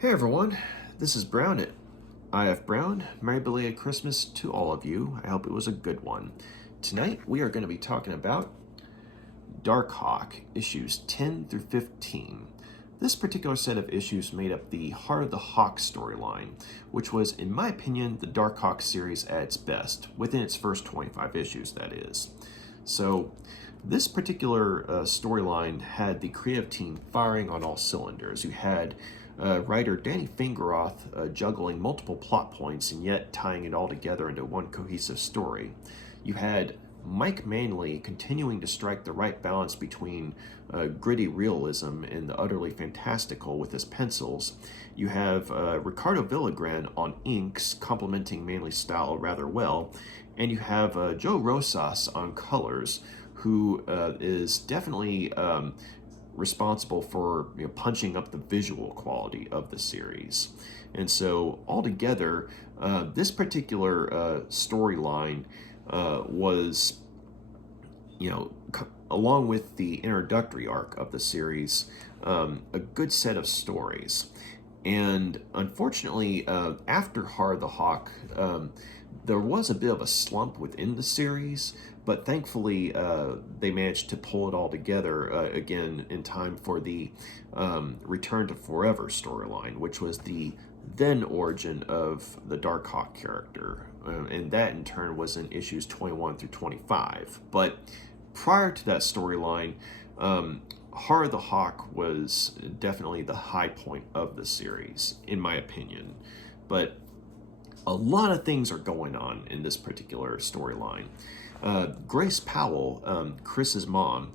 Hey everyone, this is Brown at IF Brown. Merry belated Christmas to all of you. I hope it was a good one. Tonight we are going to be talking about Darkhawk, issues 10 through 15. This particular set of issues made up the Heart of the Hawk storyline, which was, in my opinion, the Darkhawk series at its best, within its first 25 issues, that is. So, this particular storyline had the creative team firing on all cylinders. You had writer Danny Fingeroth juggling multiple plot points and yet tying it all together into one cohesive story. You had Mike Manley continuing to strike the right balance between gritty realism and the utterly fantastical with his pencils. You have Ricardo Villagran on inks, complementing Manley's style rather well. And you have Joe Rosas on colors, who is definitely responsible for punching up the visual quality of the series. And so altogether, this particular storyline was, along with the introductory arc of the series, a good set of stories. And unfortunately, after Heart of the Hawk, there was a bit of a slump within the series, but thankfully they managed to pull it all together again in time for the Return to Forever storyline, which was the then origin of the Darkhawk character. And that in turn was in issues 21 through 25. But prior to that storyline, Heart of the Hawk was definitely the high point of the series, in my opinion. But a lot of things are going on in this particular storyline. Grace Powell, Chris's mom,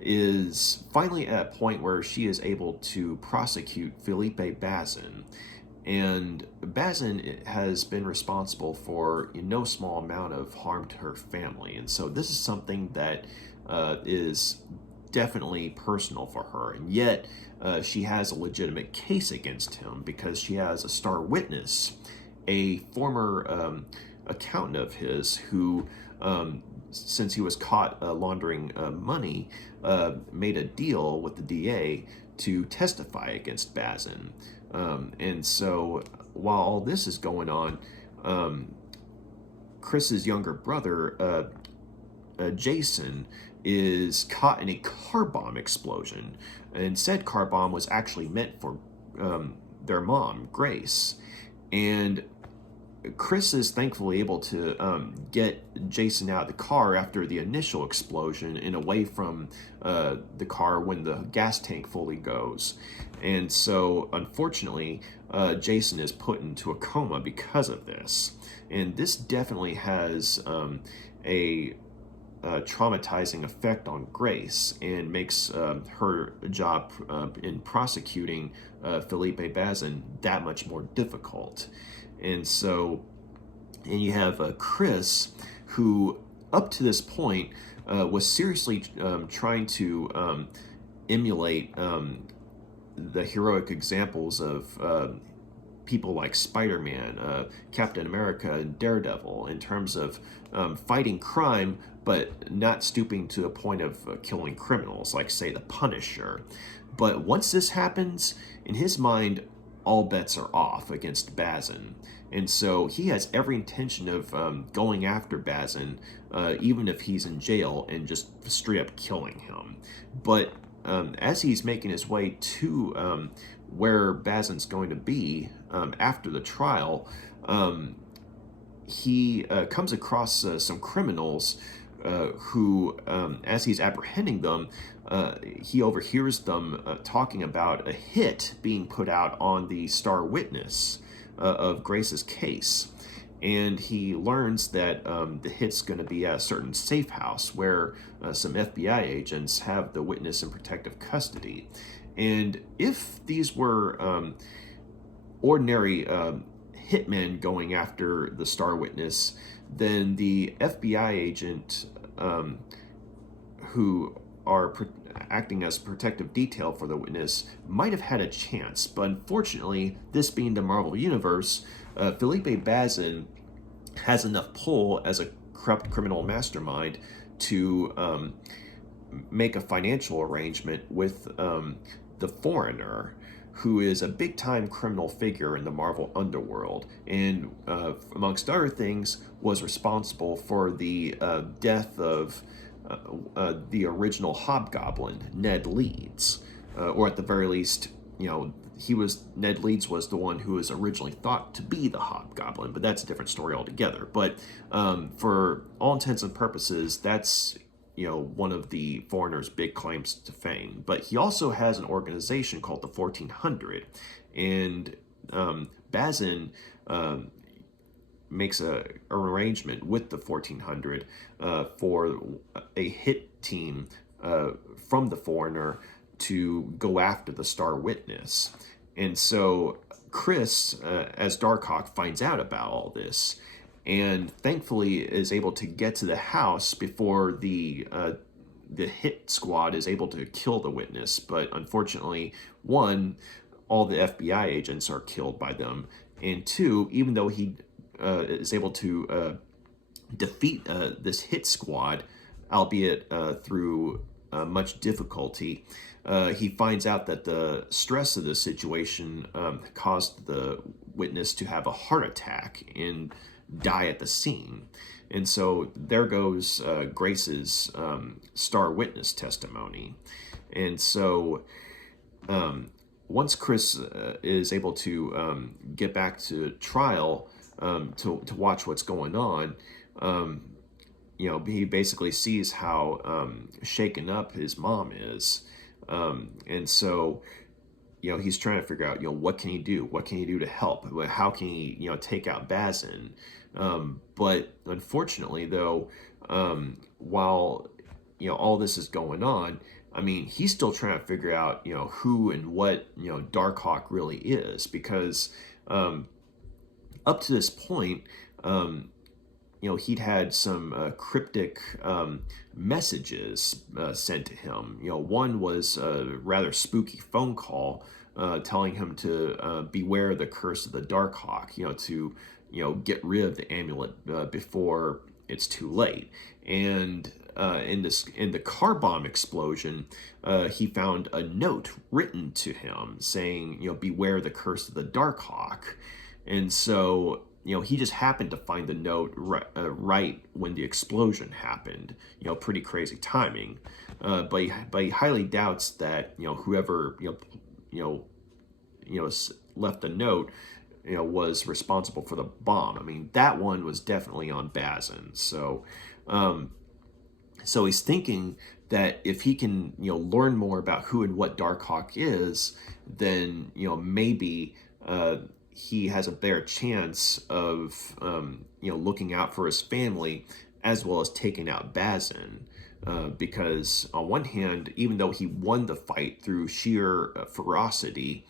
is finally at a point where she is able to prosecute Felipe Bazin. And Bazin has been responsible for no small amount of harm to her family. And so this is something that is definitely personal for her. And yet she has a legitimate case against him because she has a star witness, a former accountant of his who, since he was caught laundering money, made a deal with the DA to testify against Bazin. And so while all this is going on, Chris's younger brother, Jason, is caught in a car bomb explosion. And said car bomb was actually meant for their mom, Grace. And Chris is thankfully able to get Jason out of the car after the initial explosion and away from the car when the gas tank fully goes. And so, unfortunately, Jason is put into a coma because of this. And this definitely has a traumatizing effect on Grace and makes her job in prosecuting Felipe Bazin that much more difficult. And so, and you have Chris, who up to this point was seriously trying to emulate the heroic examples of people like Spider-Man, Captain America, and Daredevil in terms of fighting crime, but not stooping to the point of killing criminals, like, say, the Punisher. But once this happens, in his mind, all bets are off against Bazin. And so he has every intention of going after Bazin, even if he's in jail, and just straight up killing him. But as he's making his way to where Bazin's going to be after the trial, he comes across some criminals who, as he's apprehending them, he overhears them talking about a hit being put out on the star witness of Grace's case. And he learns that the hit's going to be at a certain safe house where some FBI agents have the witness in protective custody. And if these were ordinary hitmen going after the star witness, then the FBI agent who are acting as protective detail for the witness might have had a chance. But unfortunately, this being the Marvel Universe, Felipe Bazin has enough pull as a corrupt criminal mastermind to make a financial arrangement with the foreigner who is a big-time criminal figure in the Marvel underworld, and amongst other things, was responsible for the death of the original Hobgoblin, Ned Leeds, or at the very least, Ned Leeds was the one who was originally thought to be the Hobgoblin, but that's a different story altogether. But for all intents and purposes, that's one of the foreigner's big claims to fame. But he also has an organization called the 1400, and Bazin makes an arrangement with the 1400 for a hit team from the foreigner to go after the Star Witness. And so Chris, as Darkhawk, finds out about all this, and thankfully is able to get to the house before the hit squad is able to kill the witness. But unfortunately, one, all the FBI agents are killed by them, and two, even though he is able to defeat this hit squad, albeit through much difficulty, he finds out that the stress of the situation caused the witness to have a heart attack and die at the scene. And so there goes Grace's Star Witness testimony. And so once Chris is able to get back to trial to watch what's going on, he basically sees how shaken up his mom is. And so, he's trying to figure out, what can he do? What can he do to help? How can he, take out Bazin? But unfortunately, though, while, all this is going on, I mean, he's still trying to figure out, who and what, Darkhawk really is. Because up to this point, he'd had some cryptic messages sent to him. One was a rather spooky phone call telling him to beware the curse of the Darkhawk, to get rid of the amulet before it's too late. And in the car bomb explosion, he found a note written to him saying, beware the curse of the Darkhawk. And so he just happened to find the note right when the explosion happened. Pretty crazy timing. But he highly doubts that whoever left the note was responsible for the bomb. I mean, that one was definitely on Bazin. So he's thinking that if he can learn more about who and what Darkhawk is, then maybe he has a better chance of looking out for his family as well as taking out Bazin. Because on one hand, even though he won the fight through sheer ferocity,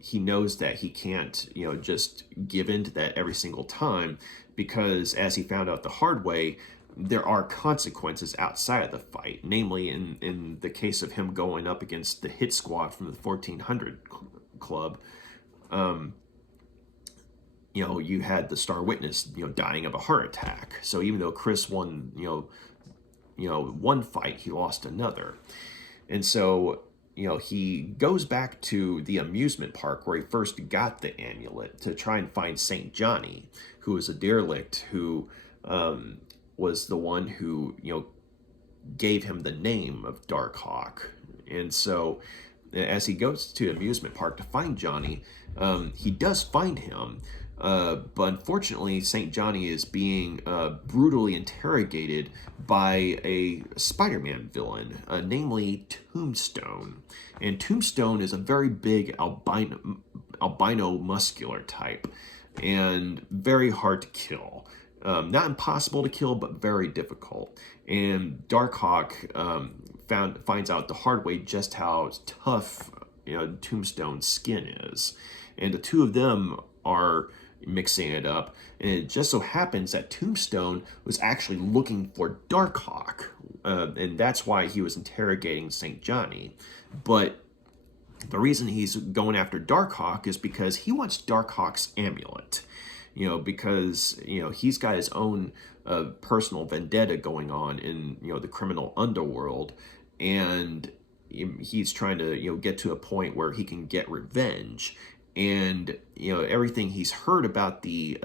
he knows that he can't just give in to that every single time, because as he found out the hard way, there are consequences outside of the fight. Namely, in the case of him going up against the hit squad from the 1400 club, you had the Star Witness, dying of a heart attack. So even though Chris won, one fight, he lost another. And so, he goes back to the amusement park where he first got the amulet to try and find St. Johnny, who was a derelict who was the one who, gave him the name of Darkhawk. And so as he goes to amusement park to find Johnny, he does find him. But unfortunately, St. Johnny is being brutally interrogated by a Spider-Man villain, namely Tombstone. And Tombstone is a very big albino muscular type, and very hard to kill. Not impossible to kill, but very difficult. And Darkhawk finds out the hard way just how tough Tombstone's skin is. And the two of them are mixing it up, and it just so happens that Tombstone was actually looking for Darkhawk, and that's why he was interrogating St. Johnny. But the reason he's going after Darkhawk is because he wants Darkhawk's amulet, because he's got his own personal vendetta going on in the criminal underworld, and he's trying to get to a point where he can get revenge, and everything he's heard about the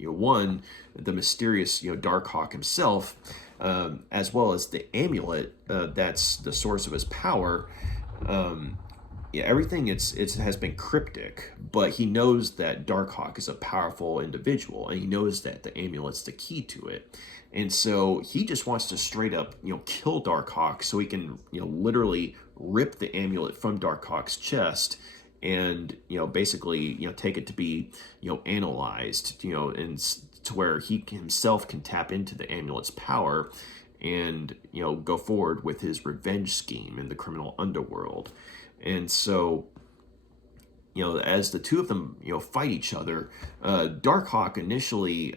one, the mysterious Darkhawk himself, as well as the amulet that's the source of his power. Yeah, everything it has been cryptic, but he knows that Darkhawk is a powerful individual, and he knows that the amulet's the key to it. And so he just wants to straight up, kill Darkhawk so he can, literally rip the amulet from Darkhawk's chest and, basically, take it to be, analyzed, and to where he himself can tap into the amulet's power and, go forward with his revenge scheme in the criminal underworld. And so, as the two of them, fight each other, Darkhawk initially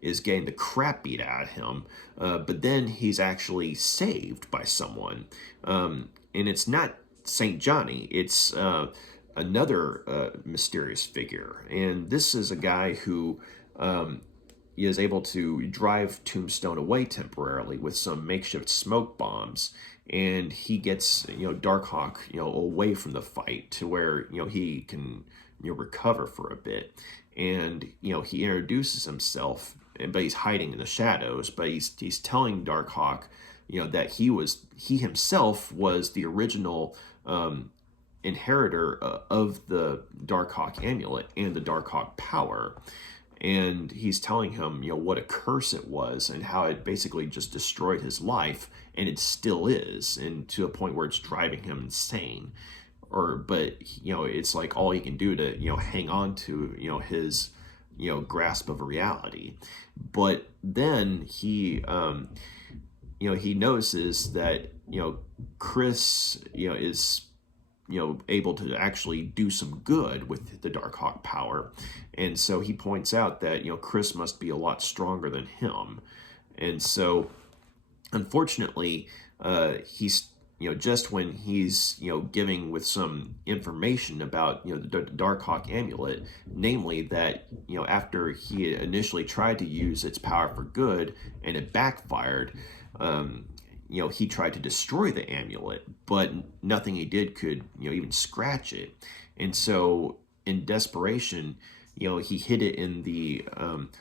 is getting the crap beat out of him, but then he's actually saved by someone. And it's not St. Johnny, it's another mysterious figure. And this is a guy who is able to drive Tombstone away temporarily with some makeshift smoke bombs, and he gets Darkhawk away from the fight to where he can recover for a bit, and he introduces himself, but he's hiding in the shadows. But he's telling Darkhawk that he himself was the original inheritor of the Darkhawk amulet and the Darkhawk power. And he's telling him, what a curse it was and how it basically just destroyed his life, and it still is, and to a point where it's driving him insane. But it's like all he can do to hang on to his grasp of reality. But then he he notices that Chris is able to actually do some good with the Darkhawk power. And so he points out that, Chris must be a lot stronger than him. And so, unfortunately, he's, just when he's, giving with some information about, the Darkhawk amulet, namely that, after he initially tried to use its power for good and it backfired, he tried to destroy the amulet, but nothing he did could, even scratch it. And so, in desperation, he hid it in the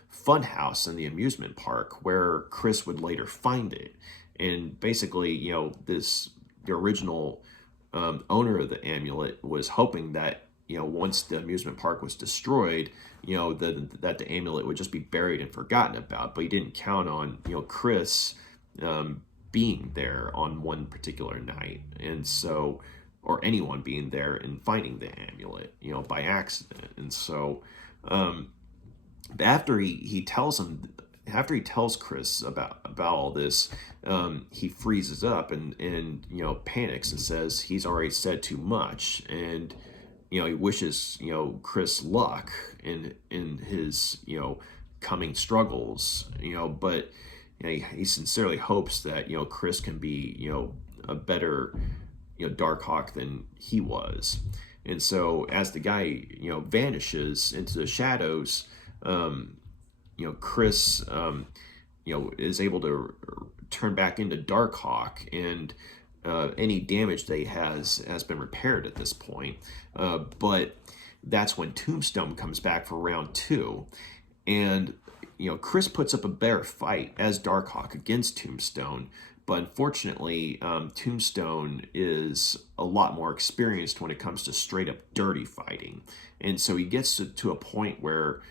fun house in the amusement park where Chris would later find it. And basically, the original owner of the amulet was hoping that, once the amusement park was destroyed, that the amulet would just be buried and forgotten about. But he didn't count on, Chris being there on one particular night, and so, or anyone being there and finding the amulet, by accident. And so, after he tells Chris about all this, he freezes up and panics and says he's already said too much, and he wishes Chris luck in his coming struggles, but he sincerely hopes that Chris can be a better Darkhawk than he was. And so as the guy vanishes into the shadows, Chris is able to turn back into Darkhawk, and any damage that he has been repaired at this point. But that's when Tombstone comes back for round 2, and Chris puts up a better fight as Darkhawk against Tombstone, but unfortunately, Tombstone is a lot more experienced when it comes to straight up dirty fighting. And so he gets to a point where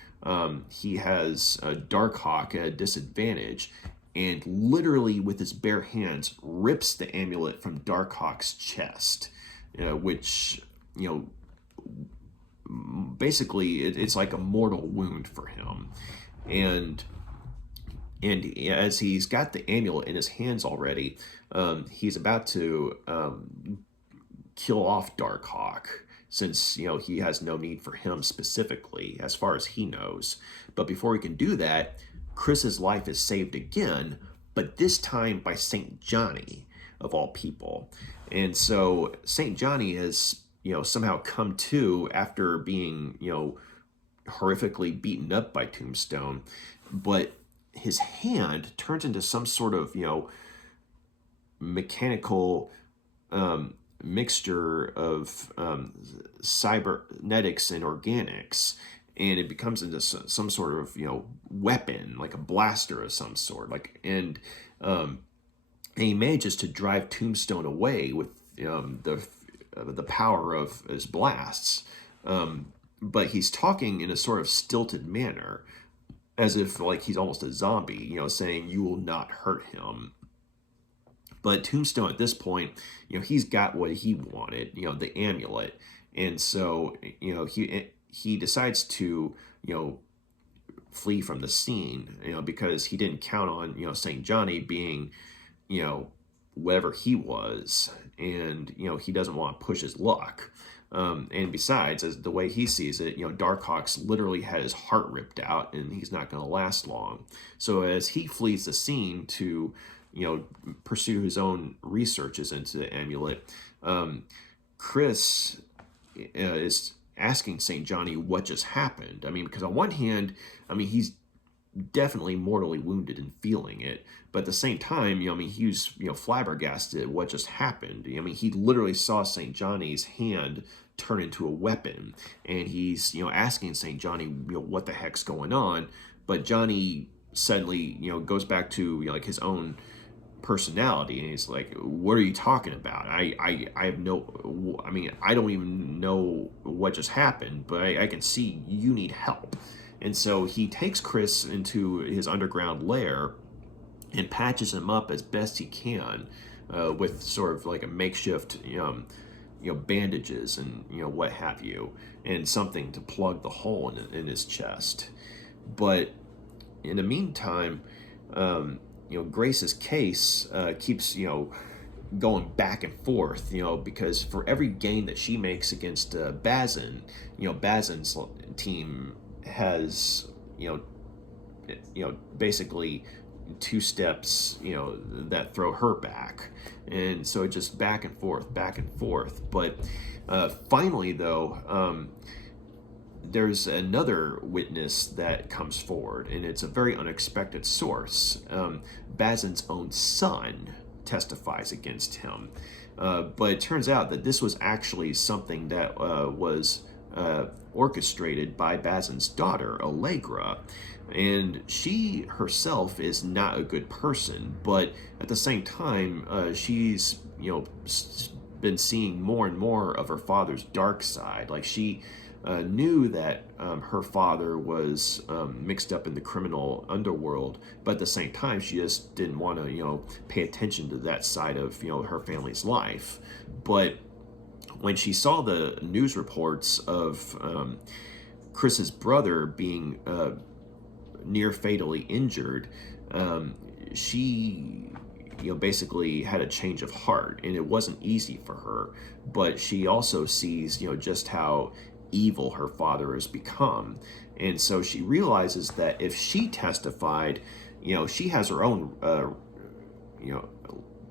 he has Darkhawk at a disadvantage, and literally with his bare hands rips the amulet from Darkhawk's chest, which, basically it's like a mortal wound for him. And as he's got the amulet in his hands already, he's about to kill off Darkhawk, since he has no need for him specifically, as far as he knows. But before he can do that, Chris's life is saved again, but this time by St. Johnny, of all people. And so St. Johnny has somehow come to after being horrifically beaten up by Tombstone, but his hand turns into some sort of mechanical mixture of cybernetics and organics, and it becomes into some sort of weapon, like a blaster of some sort. And he manages to drive Tombstone away with the power of his blasts. But he's talking in a sort of stilted manner, as if like he's almost a zombie, saying you will not hurt him. But Tombstone at this point, he's got what he wanted, the amulet, and so he decides to flee from the scene, because he didn't count on Saint Johnny being whatever he was, and he doesn't want to push his luck. And besides, as the way he sees it, Darkhawk's literally had his heart ripped out, and he's not going to last long. So as he flees the scene to pursue his own researches into the amulet, Chris is asking St. Johnny what just happened. I mean, because on one hand, he's definitely mortally wounded and feeling it, but at the same time, he was flabbergasted at what just happened. He literally saw St. Johnny's hand turn into a weapon, and he's asking St. Johnny what the heck's going on, but Johnny suddenly goes back to like his own personality, and he's like, what are you talking about? I have no, I don't even know what just happened, but I can see you need help. And so he takes Chris into his underground lair and patches him up as best he can, with sort of like a makeshift bandages and what have you, and something to plug the hole in his chest. But in the meantime, Grace's case keeps going back and forth, because for every gain that she makes against Bazin, Bazin's team has basically two steps that throw her back, and so just back and forth. But finally, though, there's another witness that comes forward, and it's a very unexpected source. Bazin's own son testifies against him. But it turns out that this was actually something that was orchestrated by Bazin's daughter, Allegra. And she herself is not a good person, but at the same time, she's been seeing more and more of her father's dark side. Like she knew that her father was mixed up in the criminal underworld, but at the same time, she just didn't want to, pay attention to that side of, her family's life. But when she saw the news reports of Chris's brother being near fatally injured, she basically had a change of heart, and it wasn't easy for her. But she also sees just how evil her father has become, and so she realizes that if she testified, she has her own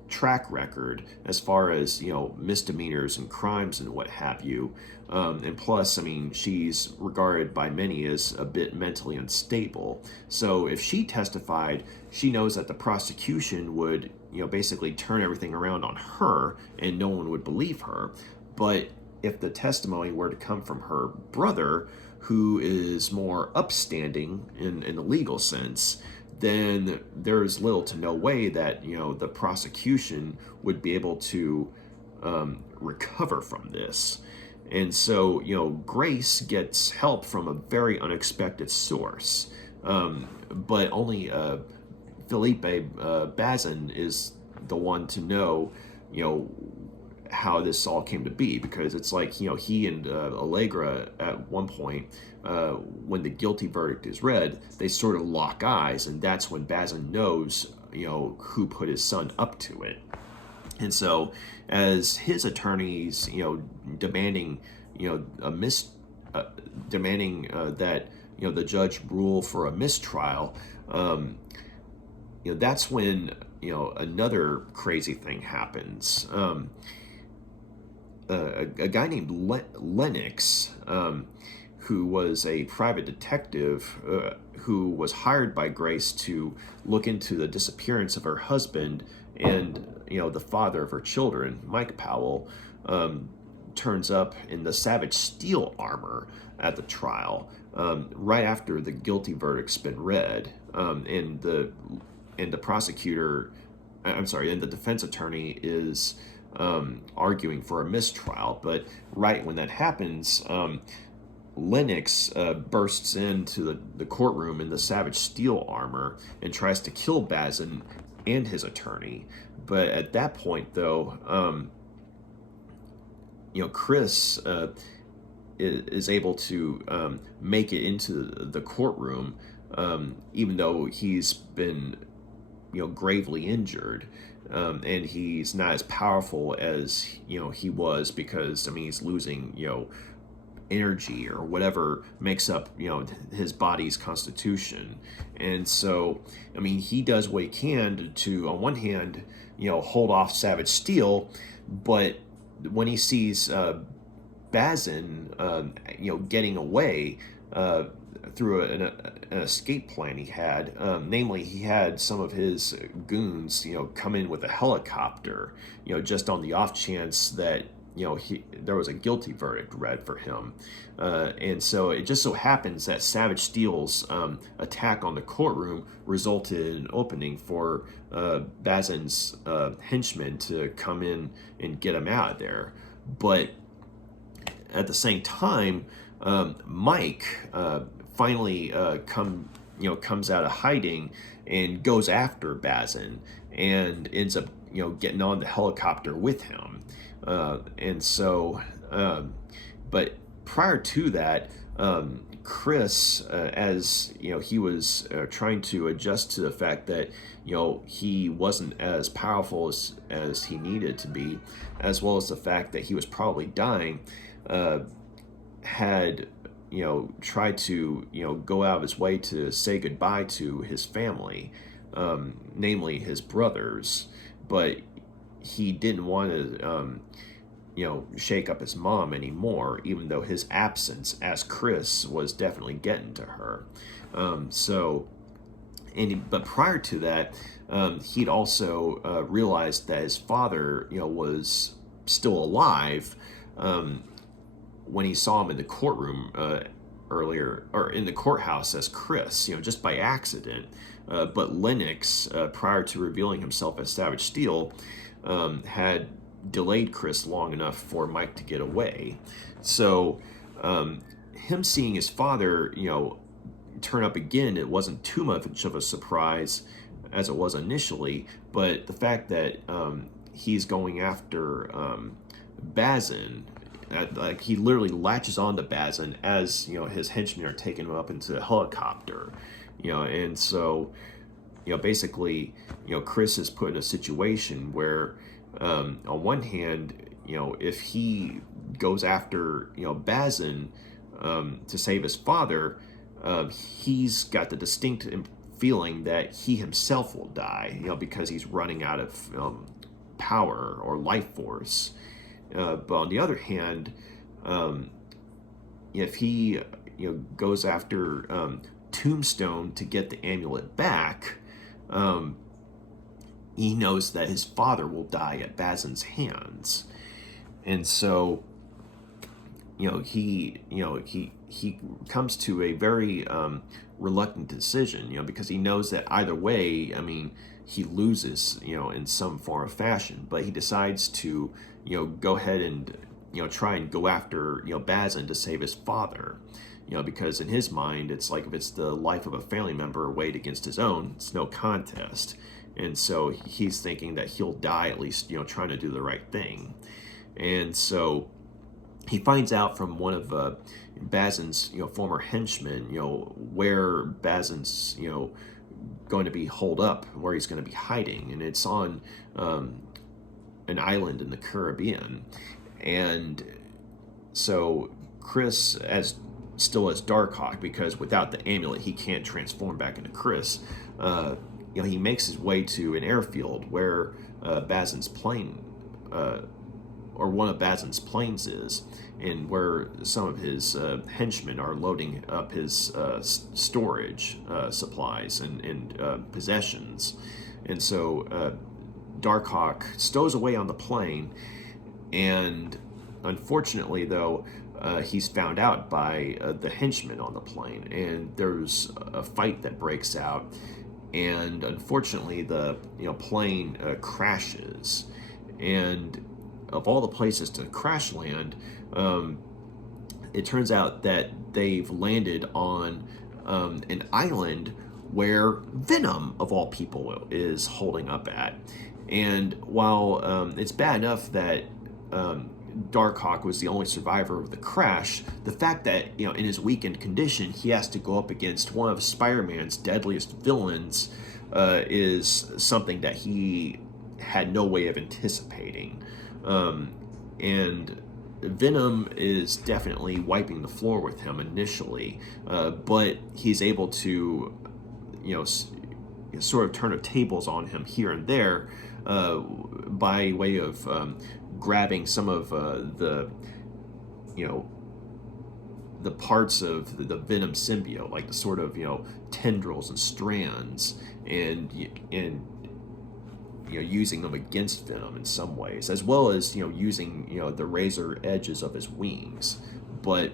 track record as far as misdemeanors and crimes and what have you, and plus she's regarded by many as a bit mentally unstable. So if she testified, she knows that the prosecution would basically turn everything around on her, and no one would believe her. But if the testimony were to come from her brother, who is more upstanding in the legal sense, then there's little to no way that the prosecution would be able to recover from this. And so Grace gets help from a very unexpected source, but only Felipe Bazin is the one to know how this all came to be, because it's like he and Allegra at one point, when the guilty verdict is read, they sort of lock eyes, and that's when Bazin knows who put his son up to it. And so as his attorneys demanding demanding that the judge rule for a mistrial, that's when another crazy thing happens. A guy named Lennox, who was a private detective who was hired by Grace to look into the disappearance of her husband and the father of her children, Mike Powell, turns up in the Savage Steel armor at the trial, right after the guilty verdict's been read, and the prosecutor, I'm sorry, and the defense attorney is arguing for a mistrial. But right when that happens, Lennox bursts into the courtroom in the Savage Steel armor and tries to kill Bazin and his attorney. But at that point, though, Chris is able to make it into the courtroom, even though he's been, gravely injured. And he's not as powerful as, he was, because, he's losing, energy or whatever makes up, his body's constitution. And so, he does what he can to on one hand, hold off Savage Steel, but when he sees Bazin, getting away through an escape plan he had, namely he had some of his goons, come in with a helicopter, just on the off chance that there was a guilty verdict read for him. And so it just so happens that Savage Steel's attack on the courtroom resulted in an opening for Bazin's henchmen to come in and get him out of there. But at the same time, Mike finally comes out of hiding and goes after Bazin and ends up getting on the helicopter with him. And so, but prior to that, Chris, as he was trying to adjust to the fact that he wasn't as powerful as he needed to be, as well as the fact that he was probably dying, had tried to go out of his way to say goodbye to his family, namely his brothers, but he didn't want to shake up his mom anymore, even though his absence as Chris was definitely getting to her. But prior to that, he'd also realized that his father, was still alive when he saw him in the courtroom earlier, or in the courthouse as Chris, just by accident. But Lennox, prior to revealing himself as Savage Steel, had delayed Chris long enough for Mike to get away. So him seeing his father, turn up again, it wasn't too much of a surprise as it was initially, but the fact that he's going after Bazin, like he literally latches on to Bazin as his henchmen are taking him up into the helicopter, and so basically Chris is put in a situation where on one hand, if he goes after Bazin to save his father, he's got the distinct feeling that he himself will die, because he's running out of power or life force. But on the other hand, if he goes after Tombstone to get the amulet back, he knows that his father will die at Bazin's hands, and so he comes to a very reluctant decision, because he knows that either way, he loses, in some form or fashion. But he decides to, go ahead and, try and go after, Bazin to save his father, because in his mind, it's like if it's the life of a family member weighed against his own, it's no contest. And so he's thinking that he'll die at least, trying to do the right thing. And so he finds out from one of Bazin's, former henchmen, where Bazin's, going to be holed up, where he's going to be hiding, and it's on an island in the Caribbean. And so Chris, still as Darkhawk, because without the amulet he can't transform back into Chris, he makes his way to an airfield where Bazin's plane, or one of Bazin's planes is, and where some of his henchmen are loading up his storage supplies and possessions. And so Darkhawk stows away on the plane, and unfortunately, though, he's found out by the henchmen on the plane, and there's a fight that breaks out, and unfortunately, the plane crashes, and of all the places to crash land, it turns out that they've landed on an island where Venom, of all people, is holding up at. And while it's bad enough that Darkhawk was the only survivor of the crash, the fact that, in his weakened condition, he has to go up against one of Spider-Man's deadliest villains is something that he had no way of anticipating. And Venom is definitely wiping the floor with him initially, but he's able to, sort of turn the tables on him here and there by way of grabbing some of the parts of the Venom symbiote, like the sort of tendrils and strands, and using them against Venom in some ways, as well as using the razor edges of his wings. But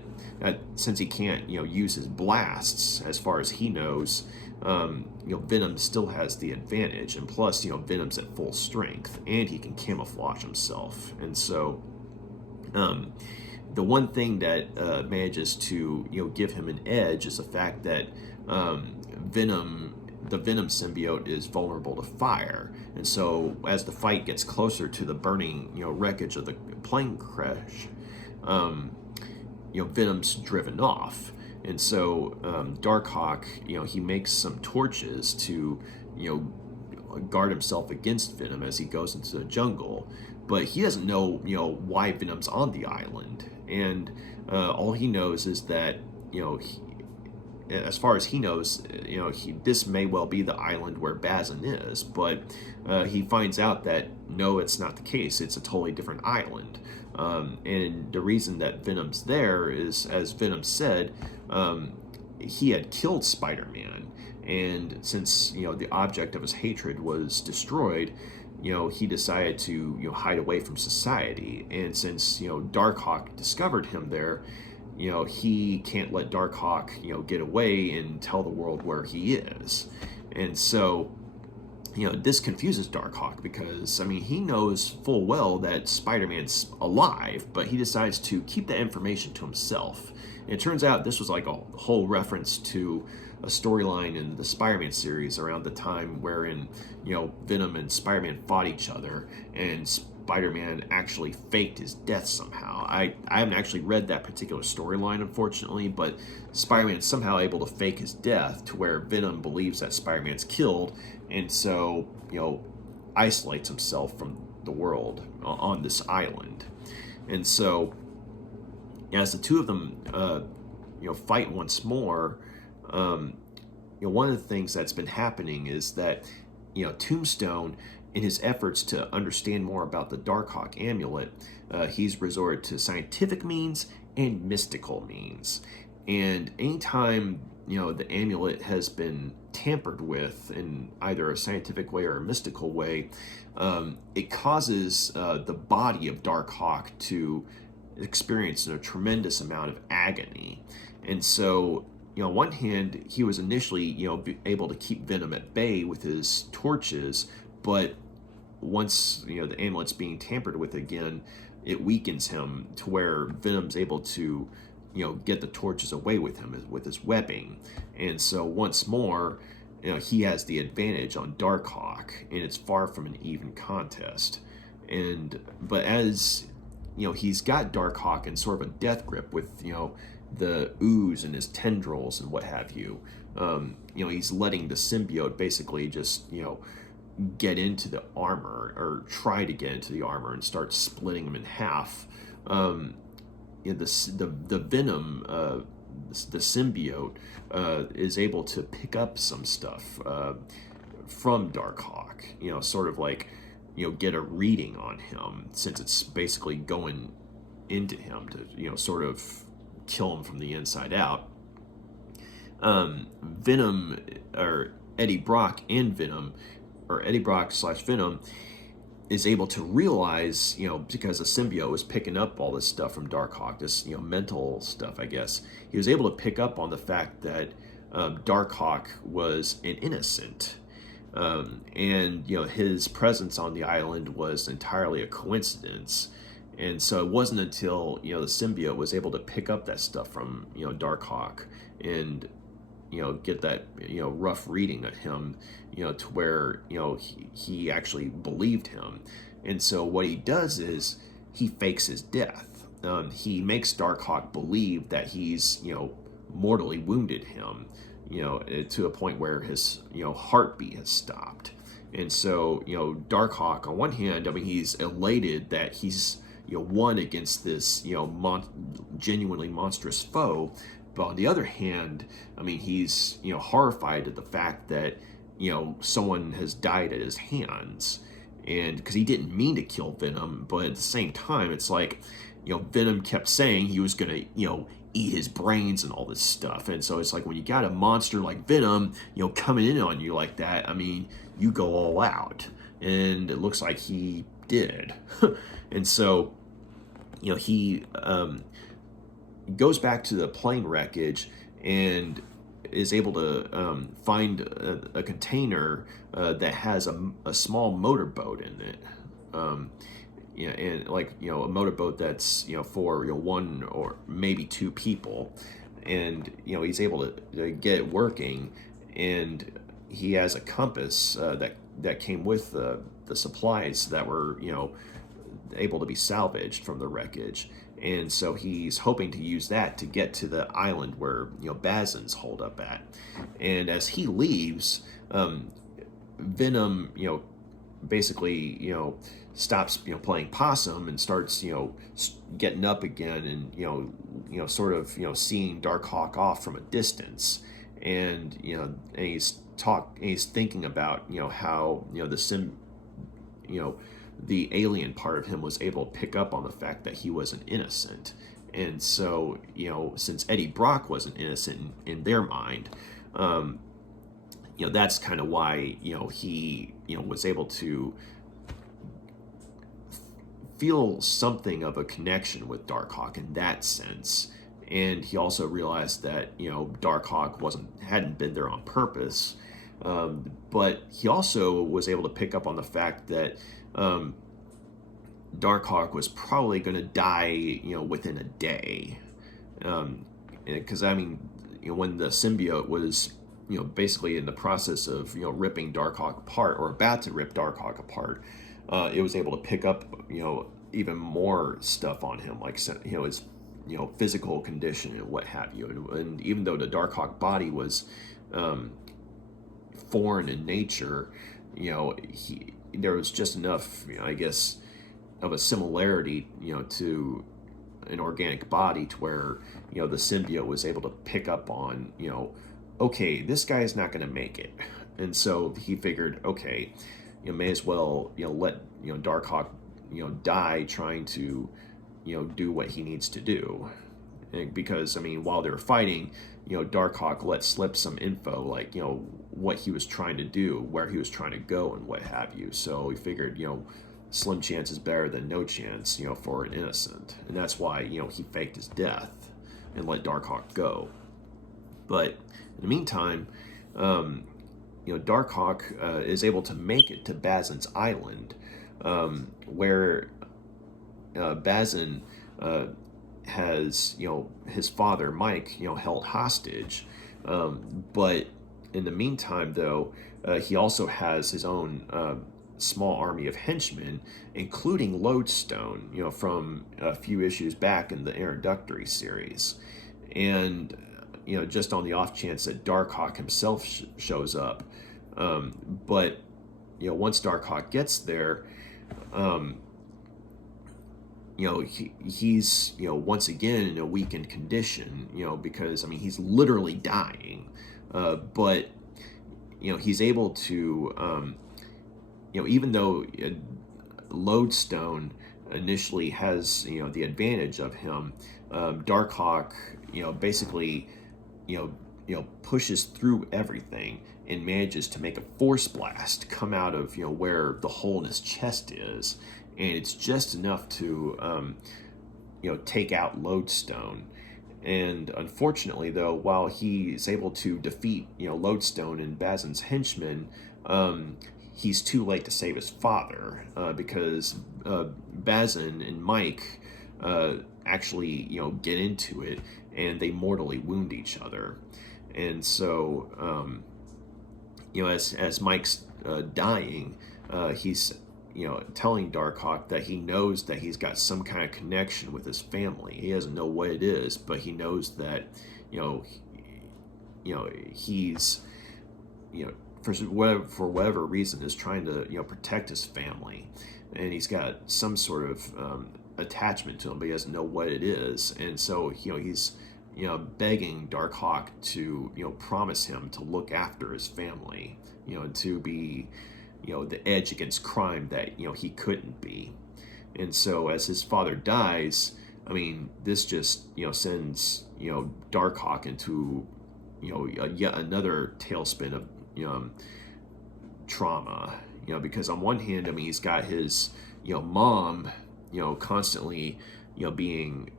since he can't use his blasts, as far as he knows, Venom still has the advantage, and plus Venom's at full strength, and he can camouflage himself, and so the one thing that manages to give him an edge is the fact that the Venom symbiote is vulnerable to fire, and so as the fight gets closer to the burning wreckage of the plane crash, Venom's driven off, and so Darkhawk he makes some torches to guard himself against Venom as he goes into the jungle, but he doesn't know why Venom's on the island, and all he knows is that as far as he knows, this may well be the island where Bazin is, but he finds out that no, it's not the case. It's a totally different island, and the reason that Venom's there is, as Venom said, he had killed Spider-Man, and since the object of his hatred was destroyed, he decided to hide away from society, and since Darkhawk discovered him there, he can't let Darkhawk get away and tell the world where he is. And so this confuses Darkhawk, because he knows full well that Spider-Man's alive, but he decides to keep that information to himself. And it turns out this was like a whole reference to a storyline in the Spider-Man series around the time wherein Venom and Spider-Man fought each other, and Spider-Man actually faked his death somehow. I haven't actually read that particular storyline, unfortunately, but Spider-Man's somehow able to fake his death to where Venom believes that Spider-Man's killed, and so isolates himself from the world on this island. And so as the two of them fight once more, one of the things that's been happening is that Tombstone, in his efforts to understand more about the Darkhawk amulet, he's resorted to scientific means and mystical means. And anytime the amulet has been tampered with in either a scientific way or a mystical way, it causes the body of Darkhawk to experience a tremendous amount of agony. And so on one hand, he was initially able to keep Venom at bay with his torches, but once the amulet's being tampered with again, it weakens him to where Venom's able to get the torches away with him with his webbing, and so once more he has the advantage on Darkhawk, and it's far from an even contest. But as he's got Darkhawk in sort of a death grip with the ooze and his tendrils and what have you, he's letting the symbiote basically just get into the armor, or try to get into the armor, and start splitting them in half. The Venom, the symbiote, is able to pick up some stuff from Darkhawk, sort of like get a reading on him, since it's basically going into him to sort of kill him from the inside out. Venom, or Eddie Brock and Venom, or Eddie Brock / Venom, is able to realize, because the symbiote was picking up all this stuff from Darkhawk, this, mental stuff, I guess. He was able to pick up on the fact that Darkhawk was an innocent. And, his presence on the island was entirely a coincidence. And so it wasn't until, the symbiote was able to pick up that stuff from, Darkhawk and, get that, rough reading of him, to where, he actually believed him. And so what he does is he fakes his death. He makes Darkhawk believe that he's, mortally wounded him, to a point where his, heartbeat has stopped. And so, Darkhawk, on one hand, I mean, he's elated that he's, won against this, genuinely monstrous foe. But on the other hand, I mean, he's, horrified at the fact that, someone has died at his hands. And because he didn't mean to kill Venom, but at the same time, it's like, Venom kept saying he was going to, eat his brains and all this stuff. And so it's like when you got a monster like Venom, coming in on you like that, I mean, you go all out. And it looks like he did. And so, he goes back to the plane wreckage and is able to find a container that has a small motorboat in it. And like, a motorboat that's, for, one or maybe two people. And, he's able to get it working. And he has a compass that came with the supplies that were, able to be salvaged from the wreckage. And so he's hoping to use that to get to the island where, Bazin's holed up at. And as he leaves, Venom, basically, stops, playing possum and starts, getting up again and, sort of, seeing Darkhawk off from a distance. And, and he's thinking about, how, the alien part of him was able to pick up on the fact that he was an innocent. And so, since Eddie Brock wasn't innocent in their mind, that's kind of why, he, was able to feel something of a connection with Darkhawk in that sense. And he also realized that, Darkhawk hadn't been there on purpose. But he also was able to pick up on the fact that Darkhawk was probably going to die, within a day. Because, I mean, when the symbiote was, basically in the process of, ripping Darkhawk apart or about to rip Darkhawk apart, it was able to pick up, even more stuff on him, like, his, physical condition and what have you. And even though the Darkhawk body was foreign in nature, there was just enough, I guess, of a similarity, to an organic body to where, the symbiote was able to pick up on, okay, this guy is not going to make it. And so he figured, okay, may as well, let, Darkhawk, die trying to, do what he needs to do. And because, I mean, while they were fighting, Darkhawk let slip some info, like, what he was trying to do, where he was trying to go, and what have you. So he figured, slim chance is better than no chance, for an innocent. And that's why, he faked his death and let Darkhawk go. But in the meantime, Darkhawk is able to make it to Bazin's island, where Bazin has, his father, Mike, held hostage. But in the meantime, though, he also has his own small army of henchmen, including Lodestone, from a few issues back in the introductory series. And, just on the off chance that Darkhawk himself shows up. But, once Darkhawk gets there, he's, once again in a weakened condition, because, I mean, he's literally dying. But, he's able to, even though Lodestone initially has, the advantage of him, Darkhawk, basically, pushes through everything and manages to make a force blast come out of where the hole in his chest is, and it's just enough to take out Lodestone. And unfortunately, though, while he's able to defeat Lodestone and Bazin's henchmen, he's too late to save his father, because Bazin and Mike actually get into it, and they mortally wound each other. And so as Mike's dying, he's telling Darkhawk that he knows that he's got some kind of connection with his family. He doesn't know what it is, but he knows that he's for whatever reason is trying to protect his family, and he's got some sort of attachment to him, but he doesn't know what it is. And so he's begging Darkhawk to promise him to look after his family, to be the edge against crime that he couldn't be. And so as his father dies, I mean, this just sends Darkhawk into yet another tailspin of trauma, because on one hand, I mean, he's got his mom constantly being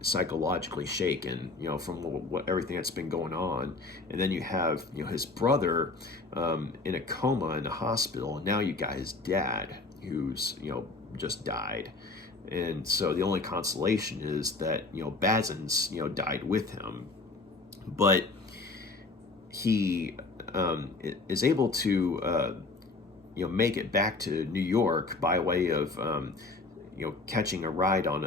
psychologically shaken from what everything that's been going on, and then you have his brother in a coma in a hospital, and now you got his dad who's just died. And so the only consolation is that Bazin's died with him, but he is able to make it back to New York by way of catching a ride on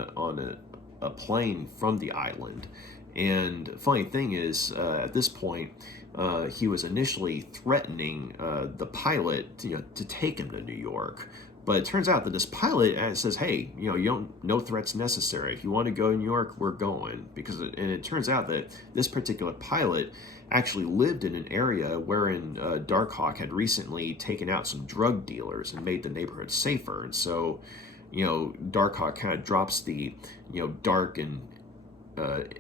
a plane from the island. And the funny thing is, at this point, he was initially threatening the pilot to take him to New York. But it turns out that this pilot says, "Hey, no threats necessary. If you want to go to New York, we're going." And it turns out that this particular pilot actually lived in an area wherein Darkhawk had recently taken out some drug dealers and made the neighborhood safer. And so, Darkhawk kind of drops the, dark and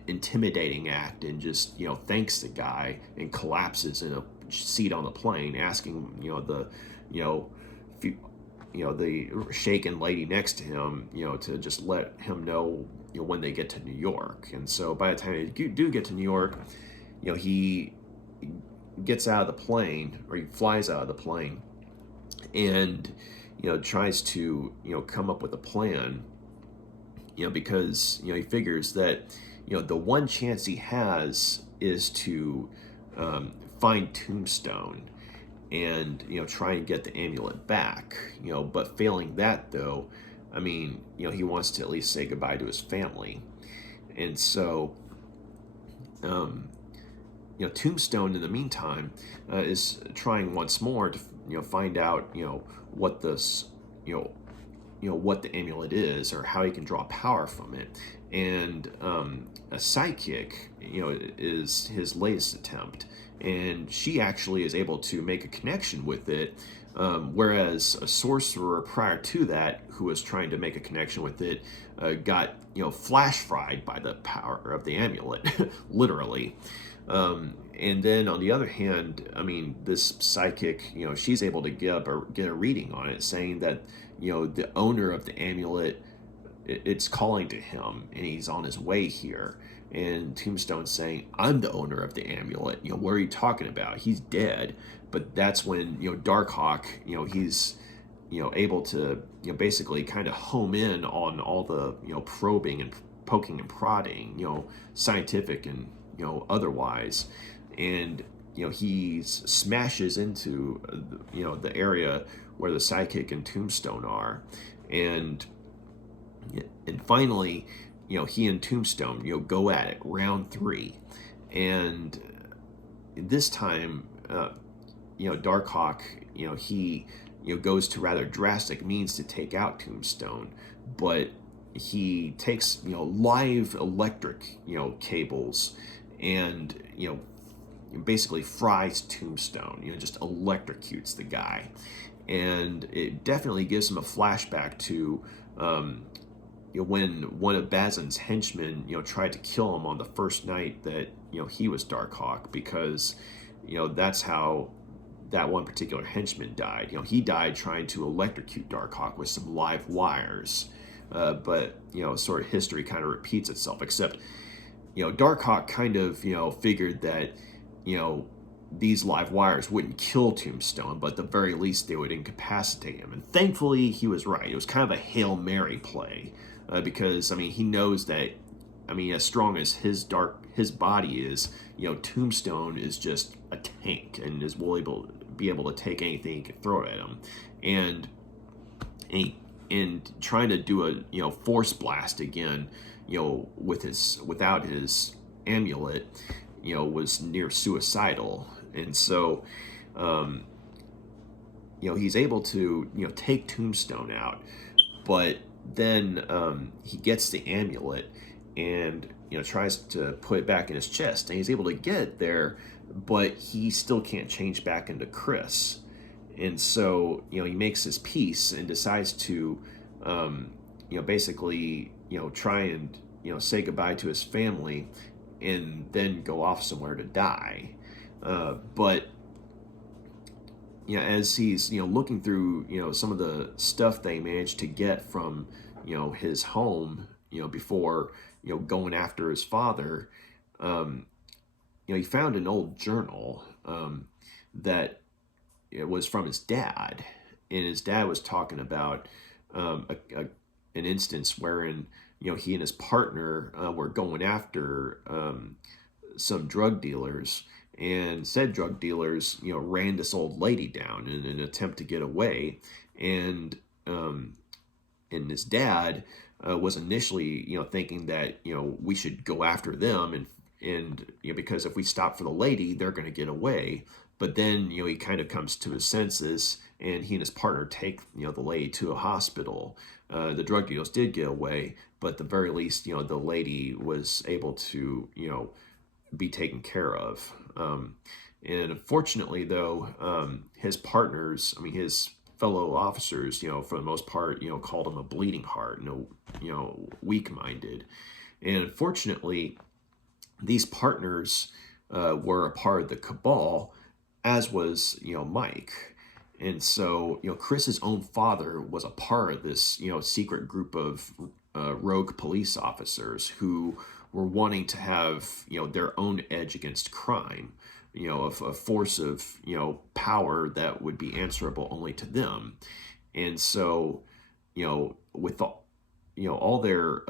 intimidating act and just, thanks the guy and collapses in a seat on the plane, asking, the shaken lady next to him, to just let him know, when they get to New York. And so by the time they do get to New York, he gets out of the plane, or he flies out of the plane, and tries to come up with a plan, because he figures that the one chance he has is to find Tombstone and try and get the amulet back. But failing that, though, I mean, he wants to at least say goodbye to his family. And so Tombstone in the meantime is trying once more to find out what this what the amulet is, or how he can draw power from it. And a psychic is his latest attempt, and she actually is able to make a connection with it, whereas a sorcerer prior to that, who was trying to make a connection with it, got flash fried by the power of the amulet, literally. And then on the other hand, I mean, this psychic, she's able to get a reading on it, saying that the owner of the amulet, it's calling to him, and he's on his way here. And Tombstone's saying, "I'm the owner of the amulet. What are you talking about? He's dead." But that's when Darkhawk, he's able to basically kind of home in on all the probing and poking and prodding, scientific and otherwise, and he smashes into the area where the psychic and Tombstone are, and finally he and Tombstone go at it, round 3, and this time Darkhawk he goes to rather drastic means to take out Tombstone, but he takes live electric cables and basically fries Tombstone, just electrocutes the guy. And it definitely gives him a flashback to when one of Bazin's henchmen, tried to kill him on the first night that, he was Darkhawk, because, that's how that one particular henchman died. He died trying to electrocute Darkhawk with some live wires. But, sort of history kind of repeats itself, except, Darkhawk kind of, figured that, these live wires wouldn't kill Tombstone, but at the very least they would incapacitate him. And thankfully, he was right. It was kind of a Hail Mary play, because, he knows that, as strong as his body is, Tombstone is just a tank and is be able to take anything he can throw at him. And trying to do a, force blast again, without his amulet, was near suicidal. And so, he's able to, take Tombstone out, but then he gets the amulet and, tries to put it back in his chest, and he's able to get it there, but he still can't change back into Chris. And so, he makes his peace and decides to, basically, try and, say goodbye to his family and then go off somewhere to die. But as he's looking through some of the stuff they managed to get from his home before going after his father, he found an old journal that it was from his dad, and his dad was talking about an instance wherein he and his partner were going after some drug dealers, and said drug dealers ran this old lady down in an attempt to get away, and his dad was initially thinking that we should go after them, and because if we stop for the lady, they're going to get away. But then he kind of comes to his senses, and he and his partner take the lady to a hospital. The drug dealers did get away, but at the very least the lady was able to be taken care of. And unfortunately, though, his partners, his fellow officers, for the most part, called him a bleeding heart, weak-minded. And unfortunately, these partners were a part of the Cabal, as was, Mike. And so, Chris's own father was a part of this, secret group of rogue police officers who were wanting to have, their own edge against crime, a force of, power that would be answerable only to them. And so, with all their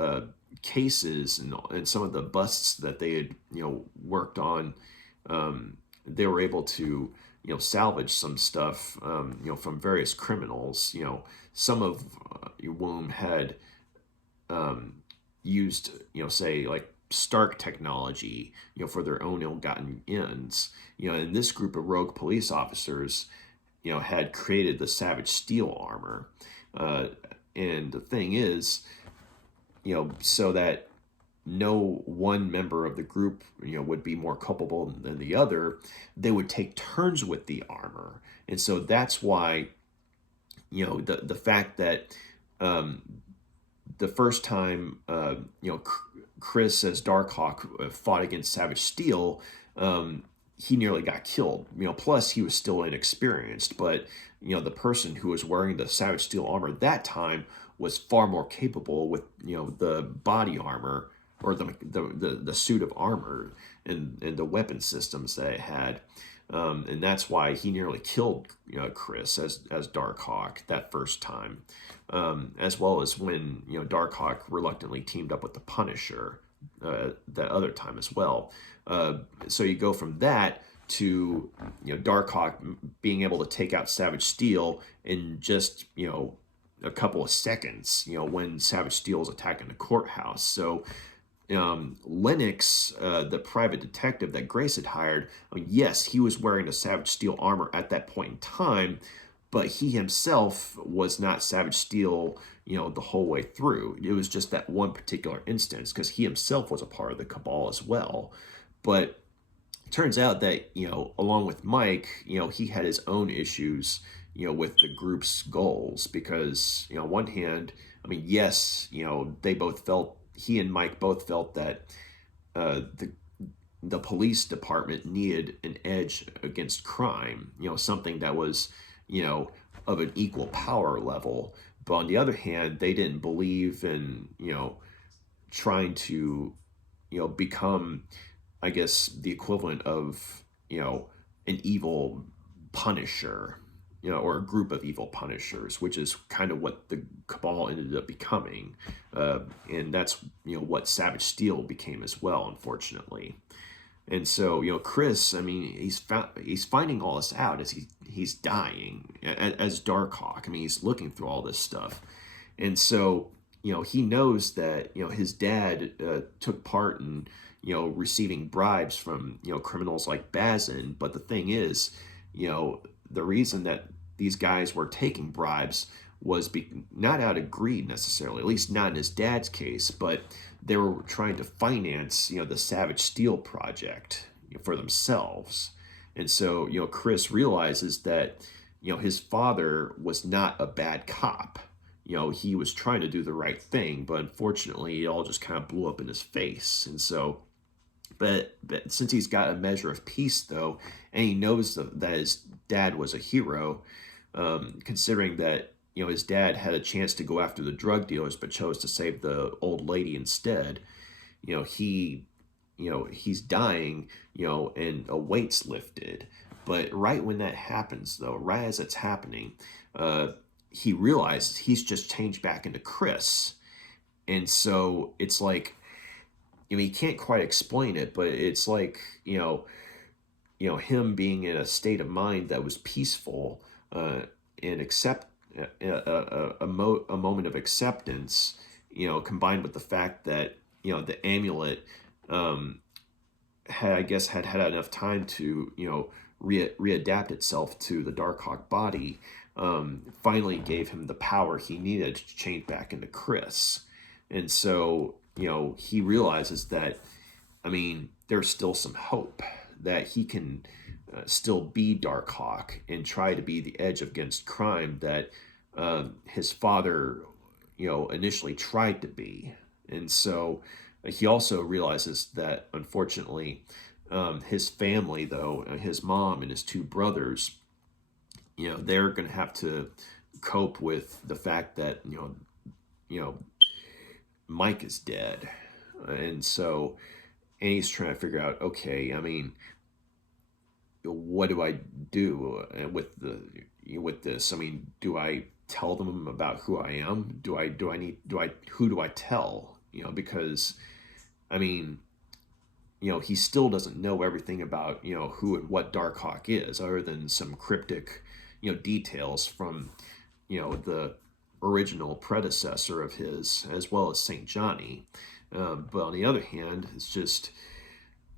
cases and some of the busts that they had, worked on, they were able to, salvage some stuff, from various criminals, some of whom had used, say, like Stark technology, for their own ill-gotten ends. And this group of rogue police officers, had created the Savage Steel armor. And the thing is, so that no one member of the group, would be more culpable than the other, they would take turns with the armor. And so that's why, the fact that the first time, Chris as Darkhawk fought against Savage Steel, he nearly got killed. Plus he was still inexperienced, but the person who was wearing the Savage Steel armor at that time was far more capable with the body armor, or the suit of armor and the weapon systems that it had. And that's why he nearly killed Chris as Darkhawk that first time, as well as when Darkhawk reluctantly teamed up with the Punisher that other time as well. So you go from that to Darkhawk being able to take out Savage Steel in just a couple of seconds when Savage Steel is attacking the courthouse. So Lennox, the private detective that Grace had hired, yes, he was wearing the Savage Steel armor at that point in time, but he himself was not Savage Steel, the whole way through. It was just that one particular instance, because he himself was a part of the Cabal as well. But it turns out that, along with Mike, he had his own issues, with the group's goals. Because, on one hand, I mean, yes, they both felt, he and Mike both felt that the police department needed an edge against crime, something that was, of an equal power level. But on the other hand, they didn't believe in, trying to, become, I guess, the equivalent of, an evil punisher, or a group of evil punishers, which is kind of what the Cabal ended up becoming. And that's, what Savage Steel became as well, unfortunately. And so, Chris, I mean, he's finding all this out as he's dying as Darkhawk. I mean, he's looking through all this stuff. And so, he knows that, his dad took part in, receiving bribes from, criminals like Bazin. But the thing is, the reason that these guys were taking bribes was not out of greed necessarily, at least not in his dad's case, but they were trying to finance, the Savage Steel project, for themselves. And so, Chris realizes that, his father was not a bad cop. He was trying to do the right thing, but unfortunately, it all just kind of blew up in his face. And so, but since he's got a measure of peace, though, and he knows that his dad was a hero, considering that, his dad had a chance to go after the drug dealers, but chose to save the old lady instead. He's dying, and a weight's lifted. But right when that happens, though, right as it's happening, he realizes he's just changed back into Chris. And so it's like, he can't quite explain it, but it's like, him being in a state of mind that was peaceful, and accept a moment of acceptance, combined with the fact that, the amulet had enough time to, readapt itself to the Darkhawk body, finally gave him the power he needed to change back into Chris. And so, he realizes that, I mean, there's still some hope that he can still be Darkhawk and try to be the edge against crime that his father, initially tried to be. And so he also realizes that, unfortunately, his family, though, his mom and his two brothers, they're going to have to cope with the fact that, Mike is dead. And so, and he's trying to figure out, okay, I mean, what do I do with this? I mean, do I tell them about who I am? Who do I tell? Because, I mean, he still doesn't know everything about, who and what Darkhawk is, other than some cryptic, details from, the original predecessor of his, as well as St. Johnny. But on the other hand, it's just,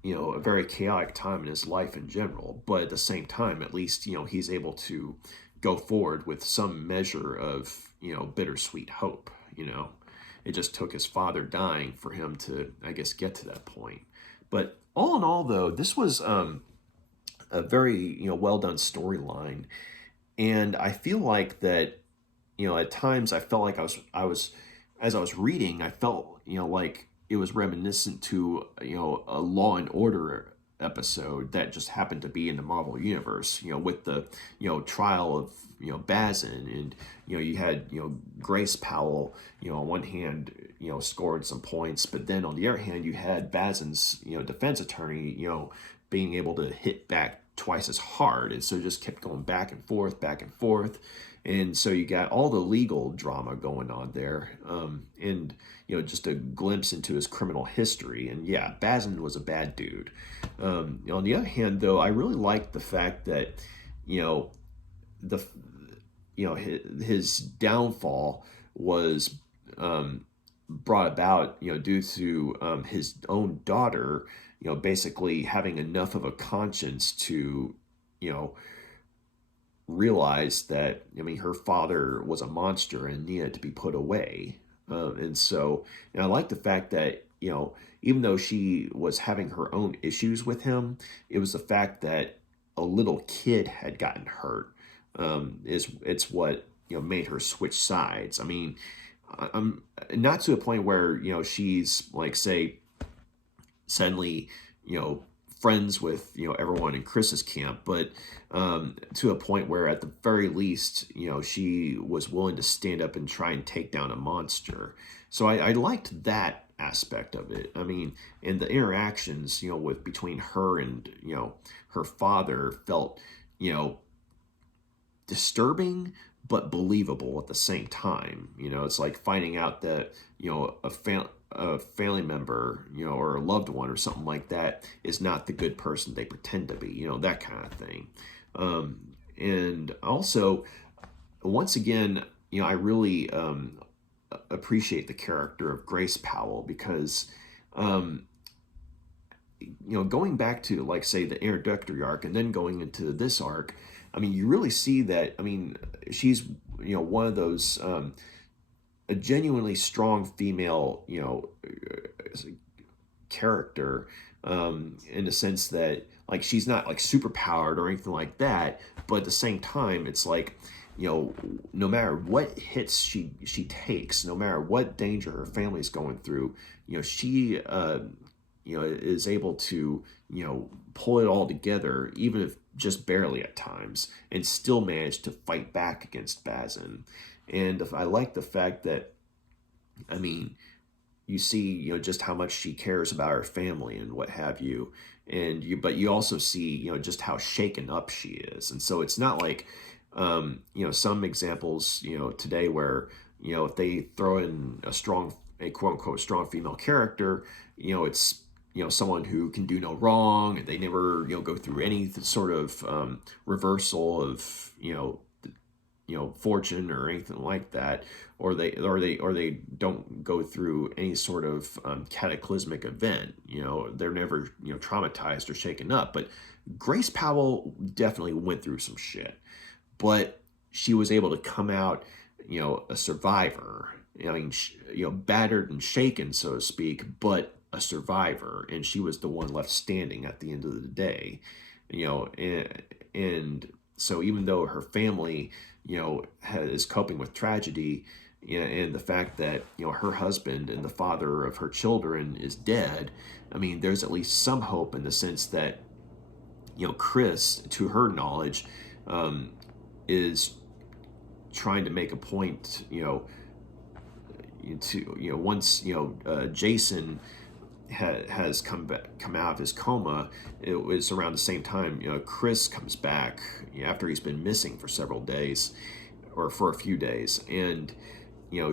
a very chaotic time in his life in general. But at the same time, at least, he's able to go forward with some measure of, bittersweet hope. It just took his father dying for him to, I guess, get to that point. But all in all, though, this was a very, well done storyline. And I feel like that, at times I felt like as I was reading, I felt, like it was reminiscent to, a Law and Order episode that just happened to be in the Marvel universe, with the, trial of, Bazin, and, you had, Grace Powell, on one hand, scored some points, but then on the other hand, you had Bazin's, defense attorney, being able to hit back twice as hard. And so just kept going back and forth, back and forth. And so you got all the legal drama going on there, and just a glimpse into his criminal history. And yeah, Bazin was a bad dude. On the other hand, though, I really liked the fact that the his downfall was brought about due to his own daughter basically having enough of a conscience to realize that, I mean, her father was a monster and needed to be put away. And so, I like the fact that, even though she was having her own issues with him, it was the fact that a little kid had gotten hurt. it's what made her switch sides. I mean, I'm not to a point where she's like, say, suddenly friends with everyone in Chris's camp, but to a point where at the very least she was willing to stand up and try and take down a monster. So I liked that aspect of it. I mean, and the interactions with between her and her father felt you know disturbing but believable at the same time. It's like finding out that a family member, or a loved one or something like that is not the good person they pretend to be. That kind of thing. And also, once again, I really appreciate the character of Grace Powell because. Going back to, like, say, the introductory arc and then going into this arc, I mean, you really see that. I mean, she's one of those a genuinely strong female character, in the sense that, like, she's not like super powered or anything like that, but at the same time, it's like no matter what hits she takes, no matter what danger her family's going through, she is able to pull it all together, even if just barely at times, and still manage to fight back against Bazin. And I like the fact that, I mean, you see just how much she cares about her family and what have you, but you also see just how shaken up she is. And so it's not like some examples today where if they throw in a quote unquote strong female character, it's someone who can do no wrong, and they never go through any sort of reversal of fortune or anything like that, or they don't go through any sort of cataclysmic event. They're never traumatized or shaken up. But Grace Powell definitely went through some shit, but she was able to come out a survivor. I mean, battered and shaken, so to speak, but a survivor, and she was the one left standing at the end of the day. And so even though her family is coping with tragedy, and the fact that her husband and the father of her children is dead, I mean, there's at least some hope in the sense that Chris, to her knowledge, is trying to make a point to once Jason has come out of his coma. It was around the same time Chris comes back after he's been missing for several days, or for a few days, and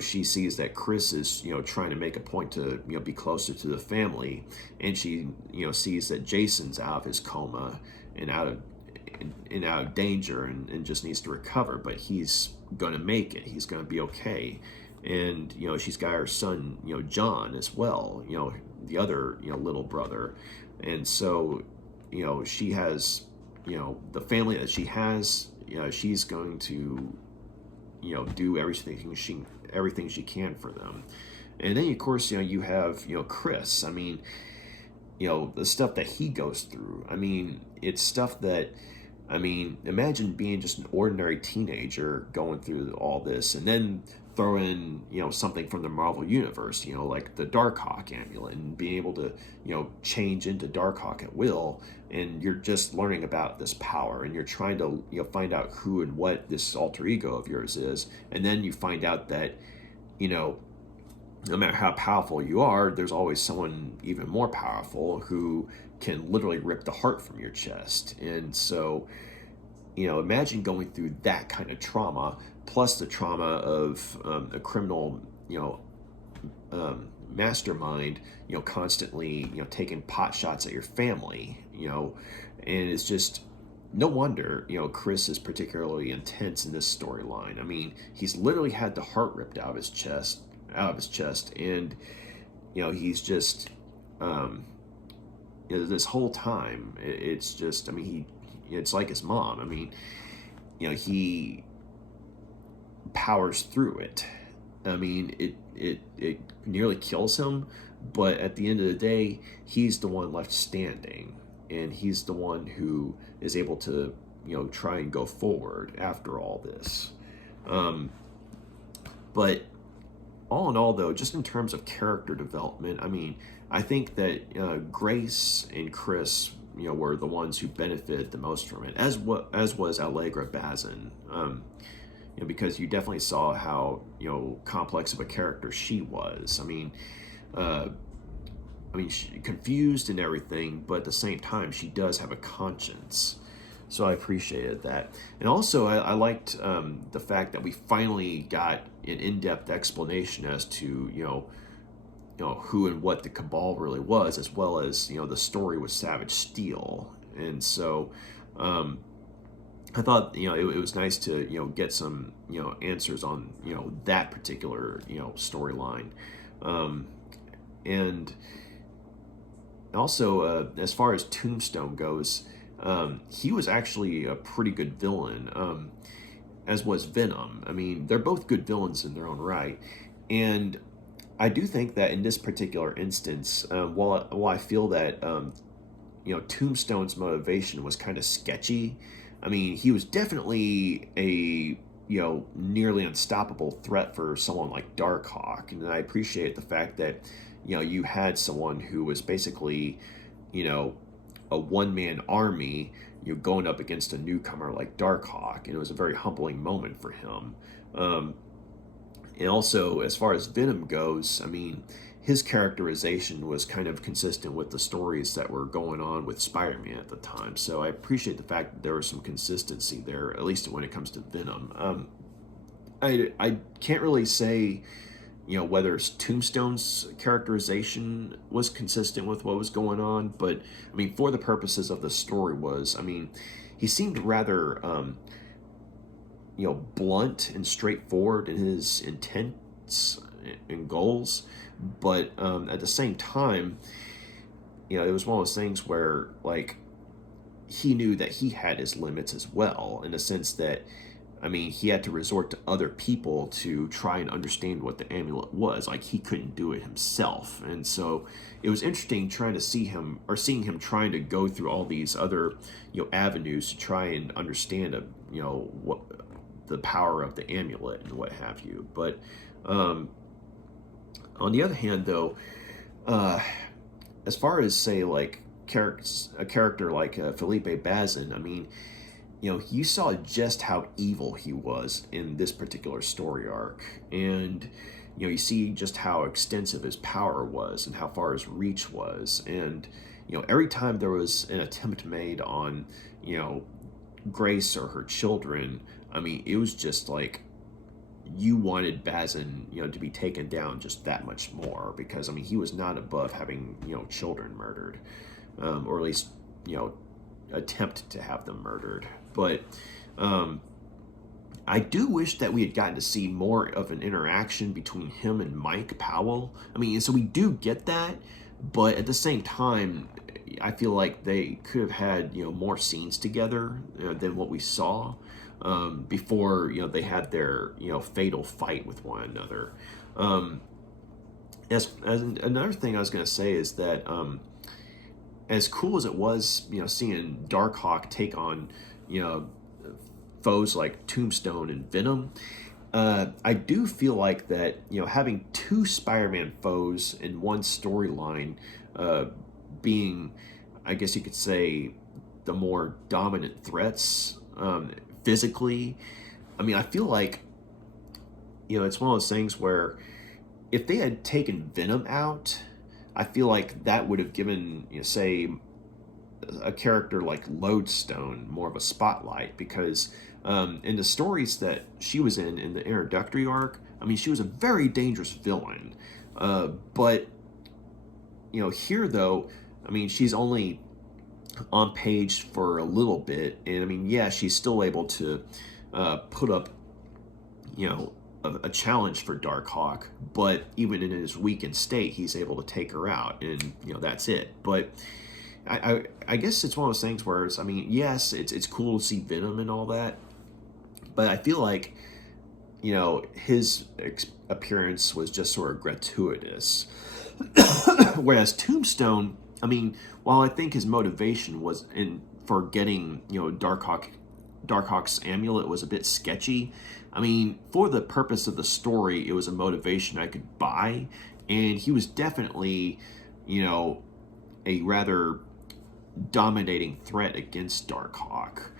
she sees that Chris is trying to make a point to be closer to the family, and she sees that Jason's out of his coma and out of danger, and just needs to recover, but he's gonna make it. He's gonna be okay. And she's got her son John as well, the other little brother. And so she has the family that she has. She's going to do everything she can for them. And then of course you have Chris. I mean, the stuff that he goes through. I mean, it's stuff that, I mean, imagine being just an ordinary teenager going through all this, and then throw in something from the Marvel universe, like the Darkhawk amulet, and being able to change into Darkhawk at will, and you're just learning about this power, and you're trying to find out who and what this alter ego of yours is, and then you find out that no matter how powerful you are, there's always someone even more powerful who can literally rip the heart from your chest. And so imagine going through that kind of trauma, plus the trauma of a criminal, mastermind, constantly, taking pot shots at your family, and it's just no wonder, Chris is particularly intense in this storyline. I mean, he's literally had the heart ripped out of his chest, and he's just, this whole time, it's just, I mean, it's like his mom. I mean, he powers through it. I mean, it nearly kills him, but at the end of the day, he's the one left standing, and he's the one who is able to try and go forward after all this. But all in all, though, just in terms of character development, I mean, I think that Grace and Chris, were the ones who benefited the most from it, as was Allegra Bazin. Because you definitely saw how complex of a character she was. She confused and everything, but at the same time, she does have a conscience. So I appreciated that, and also I liked the fact that we finally got an in-depth explanation as to who and what the Cabal really was, as well as the story with Savage Steel, and so. I thought it was nice to get some answers on that particular storyline, and also as far as Tombstone goes, he was actually a pretty good villain, as was Venom. I mean, they're both good villains in their own right, and I do think that in this particular instance, while I feel that Tombstone's motivation was kind of sketchy. I mean, he was definitely a nearly unstoppable threat for someone like Darkhawk, and I appreciate the fact that you had someone who was basically a one-man army going up against a newcomer like Darkhawk, and it was a very humbling moment for him. And also, as far as Venom goes, I mean, his characterization was kind of consistent with the stories that were going on with Spider-Man at the time. So I appreciate the fact that there was some consistency there, at least when it comes to Venom. I can't really say, whether Tombstone's characterization was consistent with what was going on, but I mean, for the purposes of the story he seemed rather, blunt and straightforward in his intents and goals. But at the same time, it was one of those things where, like, he knew that he had his limits as well, in the sense that, he had to resort to other people to try and understand what the amulet was. Like, he couldn't do it himself. And so it was interesting seeing him trying to go through all these other, avenues to try and understand, what the power of the amulet and what have you. But, on the other hand, though, as far as, say, like, a character like Felipe Bazin, you saw just how evil he was in this particular story arc. And, you see just how extensive his power was and how far his reach was. And, every time there was an attempt made on, Grace or her children, it was just like, you wanted Bazin, to be taken down just that much more, because he was not above having children murdered, or at least attempt to have them murdered. But I do wish that we had gotten to see more of an interaction between him and Mike Powell. So we do get that, but at the same time, I feel like they could have had more scenes together than what we saw. Before they had their fatal fight with one another. As another thing I was going to say is that as cool as it was seeing Darkhawk take on foes like Tombstone and Venom, I do feel like that having two Spider-Man foes in one storyline, being, I guess you could say, the more dominant threats physically, I feel like it's one of those things where if they had taken Venom out, I feel like that would have given say a character like Lodestone more of a spotlight, because in the stories that she was in the introductory arc, she was a very dangerous villain, but here though, she's only on page for a little bit, and yeah, she's still able to put up a challenge for Darkhawk, but even in his weakened state, he's able to take her out, and that's it. But I guess it's one of those things where it's, yes, it's cool to see Venom and all that, but I feel like his appearance was just sort of gratuitous. Whereas Tombstone, while I think his motivation was for getting Darkhawk Darkhawk's amulet was a bit sketchy. I mean, for the purpose of the story, it was a motivation I could buy, and he was definitely, you know, a rather dominating threat against Darkhawk.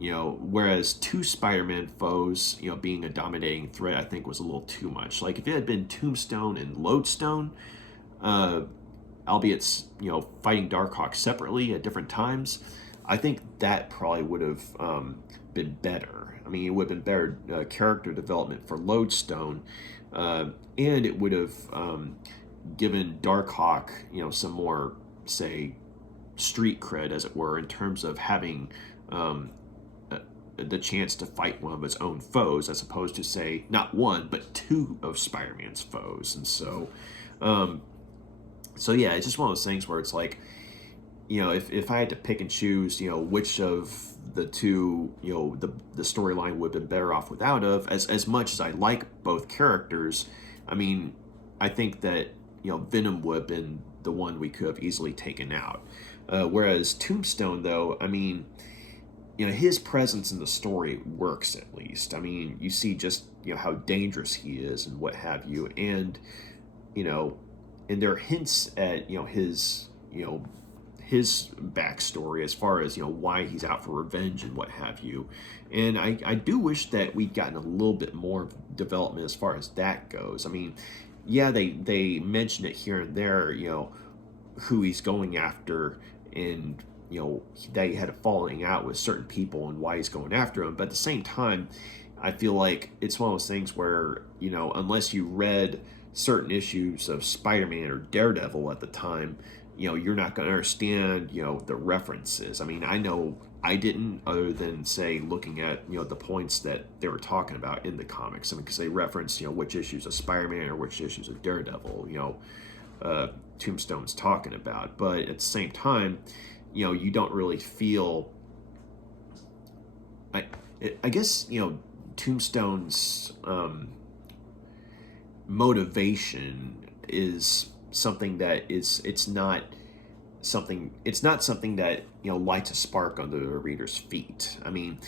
You know, whereas two Spider-Man foes, you know, being a dominating threat, I think was a little too much. Like if it had been Tombstone and Lodestone, uh, albeit you know fighting Darkhawk separately at different times, I think that probably would have been better. I mean, it would have been better character development for Lodestone, and it would have given Darkhawk, you know, some more, say, street cred, as it were, in terms of having um, the chance to fight one of its own foes, as opposed to, say, not one but two of Spider-Man's foes. And um, so yeah, it's just one of those things where it's like, you know, if I had to pick and choose, you know, which of the two, you know, the storyline would have been better off without of, as much as I like both characters, I mean, I think that, you know, Venom would have been the one we could have easily taken out. Whereas Tombstone, though, I mean, you know, his presence in the story works at least. I mean, you see just, you know, how dangerous he is and what have you, and you know, and there are hints at, you know, his backstory as far as, you know, why he's out for revenge and what have you. And I do wish that we'd gotten a little bit more development as far as that goes. I mean, yeah, they mention it here and there, you know, who he's going after, and you know they had a falling out with certain people and why he's going after them. But at the same time, I feel like it's one of those things where, you know, unless you read certain issues of Spider-Man or Daredevil at the time, you know, you're not going to understand, you know, the references. I mean, I know I didn't, other than, say, looking at, you know, the points that they were talking about in the comics. I mean, because they reference, you know, which issues of Spider-Man or which issues of Daredevil, you know, Tombstone's talking about. But at the same time, you know, you don't really feel, I guess, you know, Tombstone's motivation is something that it's not something that, you know, lights a spark under the reader's feet. I mean,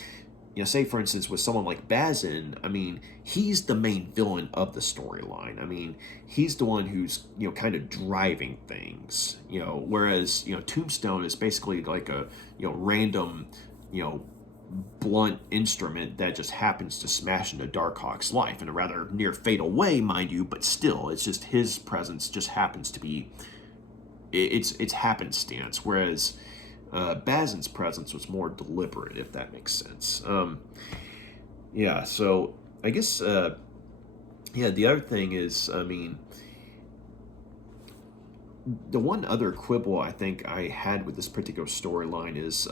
you know, say for instance with someone like Bazin, I mean, he's the main villain of the storyline. I mean, he's the one who's, you know, kind of driving things, you know, whereas, you know, Tombstone is basically like a, you know, random, you know, blunt instrument that just happens to smash into Darkhawk's life in a rather near fatal way, mind you, but still, it's just his presence just happens to be, it's happenstance, whereas Bazin's presence was more deliberate, if that makes sense. Yeah, so I guess, yeah, the other thing is, I mean, the one other quibble I think I had with this particular storyline is,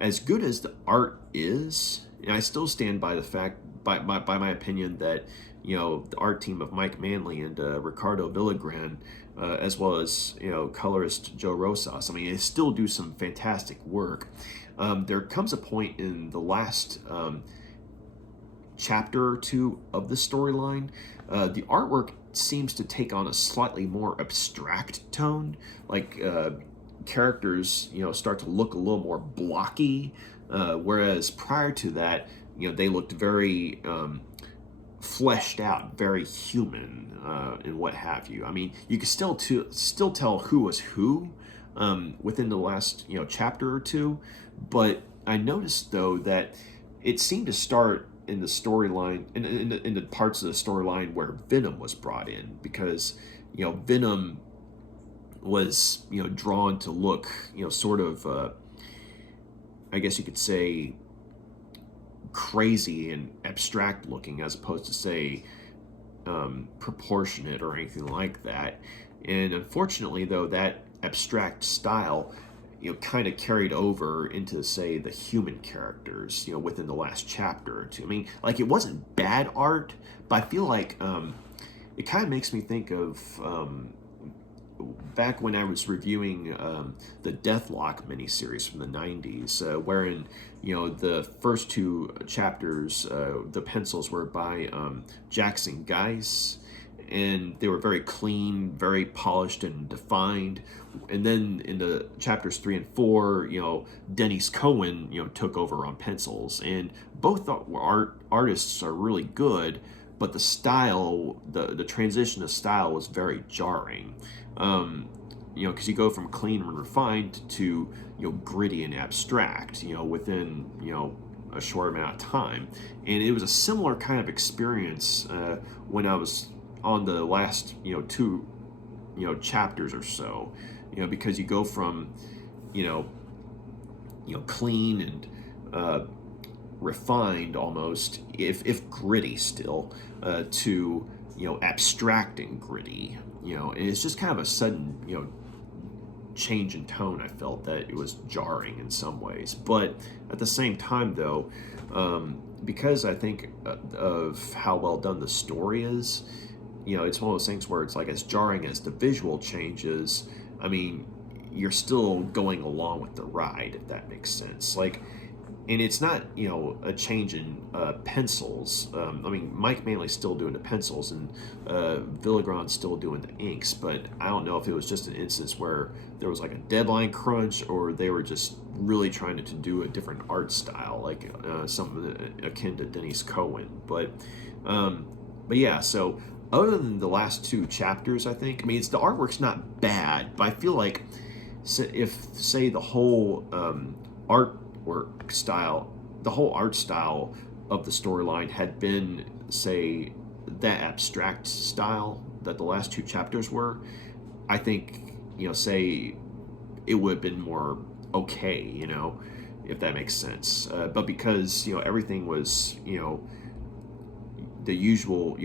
as good as the art is, and I still stand by the fact, by my opinion, that, you know, the art team of Mike Manley and Ricardo Villagran, as well as, you know, colorist Joe Rosas, I mean, they still do some fantastic work. There comes a point in the last chapter or two of the storyline, the artwork seems to take on a slightly more abstract tone. Like characters, you know, start to look a little more blocky, whereas prior to that, you know, they looked very fleshed out, very human, and what have you. I mean, you could still tell who was who within the last, you know, chapter or two, but I noticed though that it seemed to start in the storyline, in the parts of the storyline where Venom was brought in, because, you know, Venom was, you know, drawn to look, you know, sort of, I guess you could say, crazy and abstract looking, as opposed to, say, proportionate or anything like that. And unfortunately, though, that abstract style, you know, kind of carried over into, say, the human characters, you know, within the last chapter or two. I mean, like, it wasn't bad art, but I feel like it kind of makes me think of back when I was reviewing the Deathlock miniseries from the 90s, wherein, you know, the first two chapters, the pencils were by Jackson Guice, and they were very clean, very polished and defined. And then in the chapters 3 and 4, Dennis Cohen, took over on pencils, and both artists are really good, but the style, the transition of style was very jarring. Because you go from clean and refined to gritty and abstract, within a short amount of time. And it was a similar kind of experience when I was on the last two chapters or so, because you go from clean and refined almost, if gritty still, to abstract and gritty, and it's just kind of a sudden change in tone. I felt that it was jarring in some ways, but at the same time though, because I think of how well done the story is, it's one of those things where it's like, as jarring as the visual changes, I mean, you're still going along with the ride, if that makes sense. Like, and it's not a change in pencils. I mean, Mike Manley's still doing the pencils, and Villagran's still doing the inks, but I don't know if it was just an instance where there was like a deadline crunch, or they were just really trying to do a different art style, like something akin to Dennis Cohen. But yeah, so other than the last two chapters, I mean, the artwork's not bad, but I feel like if, say, the whole art style of the storyline had been, say, that abstract style that the last two chapters were, I think, say, it would have been more okay, if that makes sense. But because, everything was, the usual,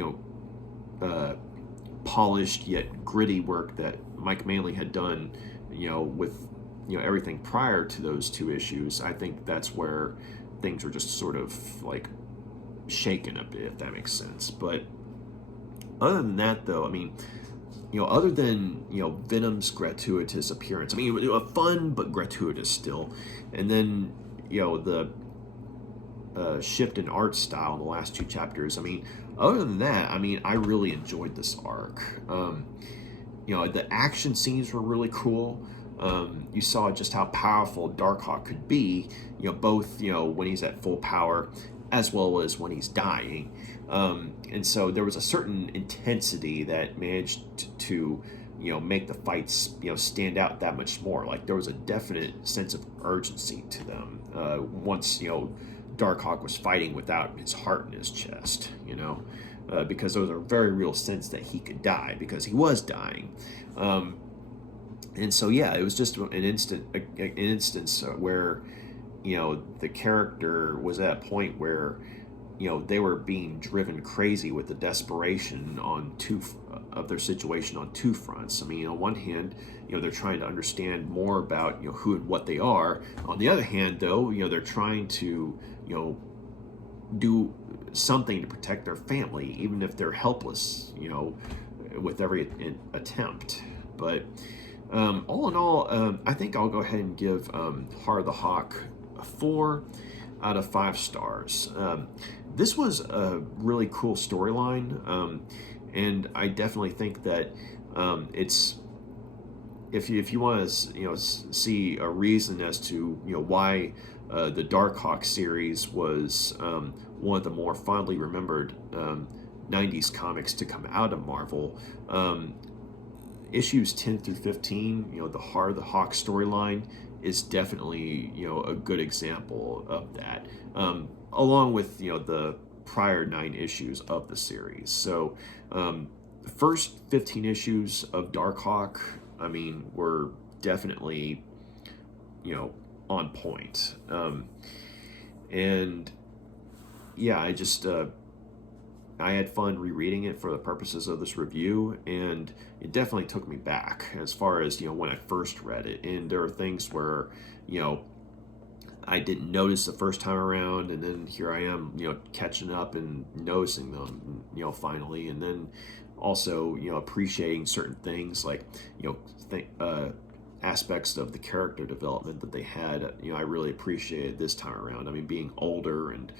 polished yet gritty work that Mike Manley had done, with everything prior to those two issues, I think that's where things were just sort of like shaken a bit, if that makes sense. But other than that, though, I mean, other than Venom's gratuitous appearance, I mean, fun but gratuitous still, and then the shift in art style in the last two chapters. I mean, other than that, I mean, I really enjoyed this arc. The action scenes were really cool. You saw just how powerful Darkhawk could be, both when he's at full power as well as when he's dying. And so there was a certain intensity that managed to make the fights stand out that much more. Like, there was a definite sense of urgency to them once Darkhawk was fighting without his heart in his chest, because there was a very real sense that he could die, because he was dying. And so, yeah, it was just an instance where, the character was at a point where, they were being driven crazy with the desperation of their situation on two fronts. I mean, on one hand, they're trying to understand more about, who and what they are. On the other hand, though, they're trying to, do something to protect their family, even if they're helpless, with every attempt. But all in all, I think I'll go ahead and give Heart of the Hawk a 4 out of 5 stars. This was a really cool storyline, and I definitely think that it's, if you want to see a reason as to why the Darkhawk series was one of the more fondly remembered 90s comics to come out of Marvel. Issues 10 through 15, the Heart of the Hawk storyline is definitely a good example of that, along with the prior 9 issues of the series. So the first 15 issues of Darkhawk, I mean, were definitely on point, and yeah, I had fun rereading it for the purposes of this review, and it definitely took me back as far as when I first read it. And there are things where I didn't notice the first time around, and then here I am catching up and noticing them finally, and then also appreciating certain things, like aspects of the character development that they had. I really appreciated this time around. I mean, being older and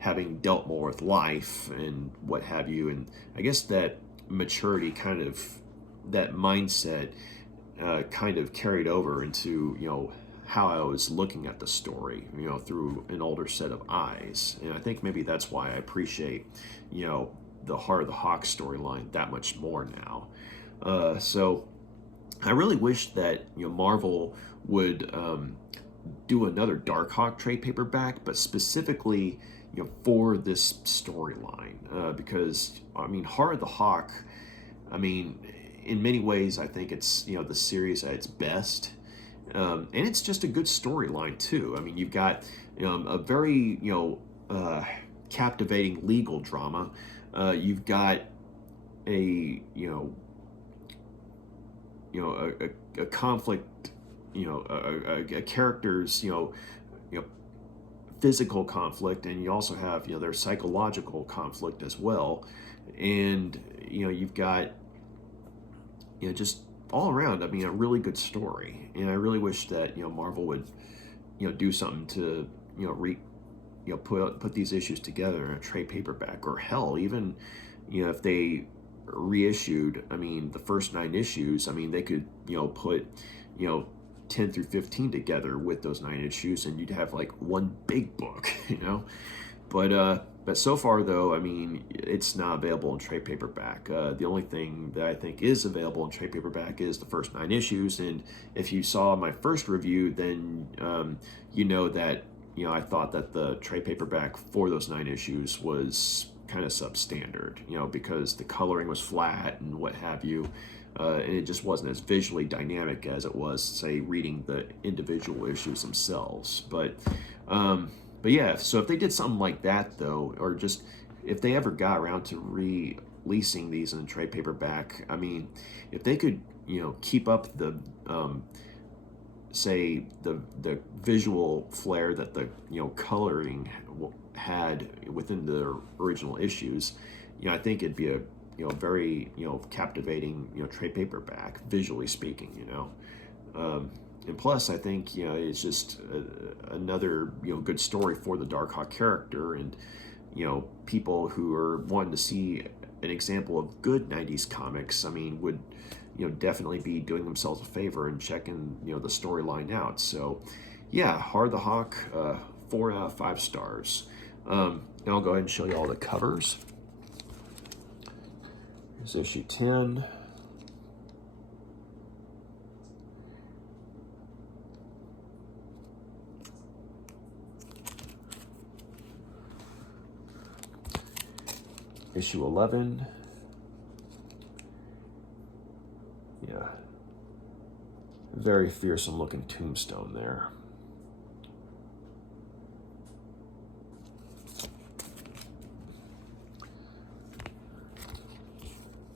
having dealt more with life and what have you. And I guess that maturity kind of, that mindset kind of carried over into, how I was looking at the story, through an older set of eyes. And I think maybe that's why I appreciate, the Heart of the Hawk storyline that much more now. So I really wish that, Marvel would do another Darkhawk trade paperback, but specifically, for this storyline, because I mean, Heart of the Hawk, I mean, in many ways, I think it's, the series at its best. And it's just a good storyline too. I mean, you've got a very captivating legal drama. You've got a conflict, a character's physical conflict, and you also have their psychological conflict as well. And you've got just all around, I mean, a really good story. And I really wish that Marvel would do something to put these issues together in a trade paperback, or hell, even if they reissued, I mean, the first 9 issues, I mean, they could put 10 through 15 together with those 9 issues, and you'd have like one big book. But so far, though, I mean, it's not available in trade paperback. The only thing that I think is available in trade paperback is the first 9 issues. And if you saw my first review, then you know that I thought that the trade paperback for those 9 issues was kind of substandard, because the coloring was flat and what have you, and it just wasn't as visually dynamic as it was, say, reading the individual issues themselves. But yeah, so if they did something like that, though, or just if they ever got around to releasing these in trade paperback, I mean, if they could, keep up the, say, the visual flair that the, coloring had within the original issues, I think it'd be a, very, captivating, trade paperback, visually speaking, and plus, I think it's just another good story for the Darkhawk character, and people who are wanting to see an example of good '90s comics, I mean, would definitely be doing themselves a favor and checking the storyline out. So, yeah, Heart of the Hawk, 4 out of 5 stars. And I'll go ahead and show you all the covers. Here's issue 10. Issue 11. Yeah. Very fearsome looking Tombstone there.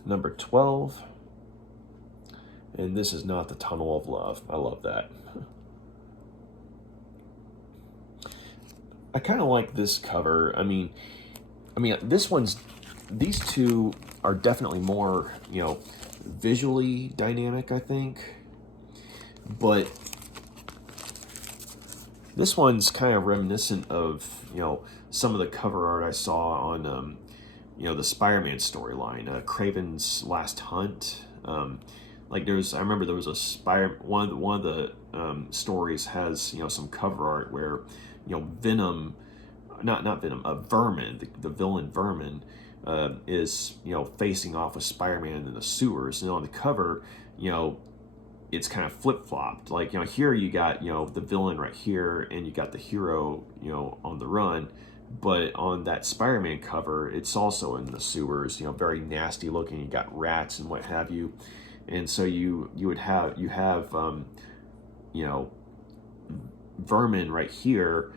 Number 12. And this is not the Tunnel of Love. I love that. I kind of like this cover. I mean, these two are definitely more, visually dynamic, I think. But this one's kind of reminiscent of, some of the cover art I saw on, the Spider-Man storyline, Craven's Last Hunt. I remember there was a one of the stories has, some cover art where, Venom, not Venom, Vermin, the villain Vermin, is facing off with Spider-Man in the sewers, and on the cover, it's kind of flip-flopped. Like here you got the villain right here, and you got the hero on the run, but on that Spider-Man cover, it's also in the sewers. Very nasty looking. You got rats and what have you, and so you have Vermin right here,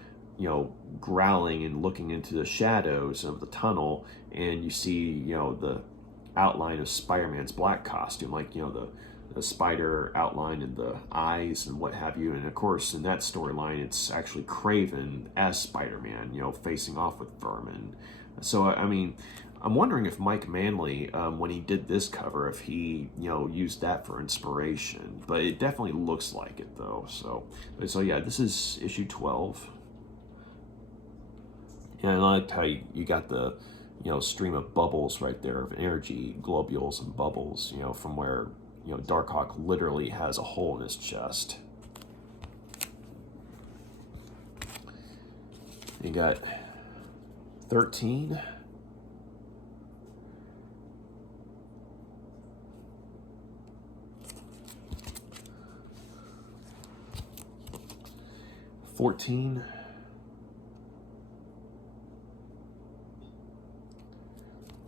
growling and looking into the shadows of the tunnel, and you see, the outline of Spider-Man's black costume, like, the spider outline and the eyes and what have you. And of course, in that storyline, it's actually Craven as Spider-Man, facing off with Vermin. So, I mean, I'm wondering if Mike Manley, when he did this cover, if he, used that for inspiration. But it definitely looks like it, though. So yeah, this is issue 12. And I liked how you got the, stream of bubbles right there of energy, globules and bubbles, from where, Darkhawk literally has a hole in his chest. You got 13. $14.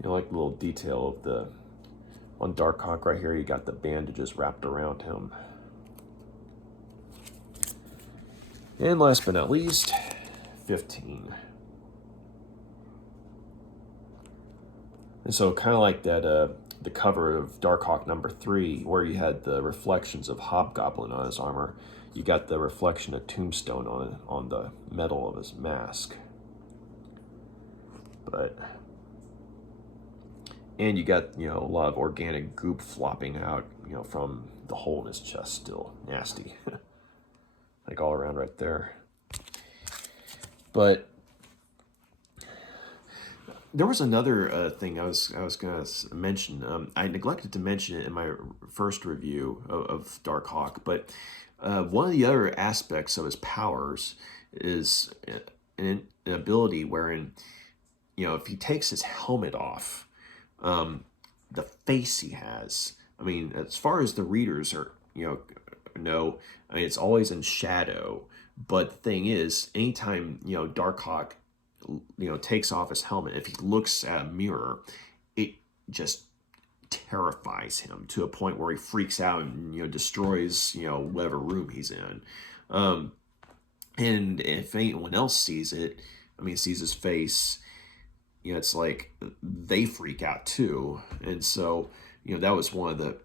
Like the little detail of the on Darkhawk right here, you got the bandages wrapped around him. And last but not least, 15. And so kind of like that, the cover of Darkhawk #3, where you had the reflections of Hobgoblin on his armor, you got the reflection of Tombstone on the metal of his mask. And you got, a lot of organic goop flopping out, from the hole in his chest still. Nasty. Like all around right there. But there was another thing I was going to mention. I neglected to mention it in my first review of Darkhawk, but one of the other aspects of his powers is an ability wherein, if he takes his helmet off, the face he has. I mean, as far as the readers are, know, I mean, it's always in shadow. But the thing is, anytime, Darkhawk, takes off his helmet, if he looks at a mirror, it just terrifies him to a point where he freaks out and, destroys, whatever room he's in. And if anyone else sees it, sees his face, it's like they freak out too. And so, that was one of the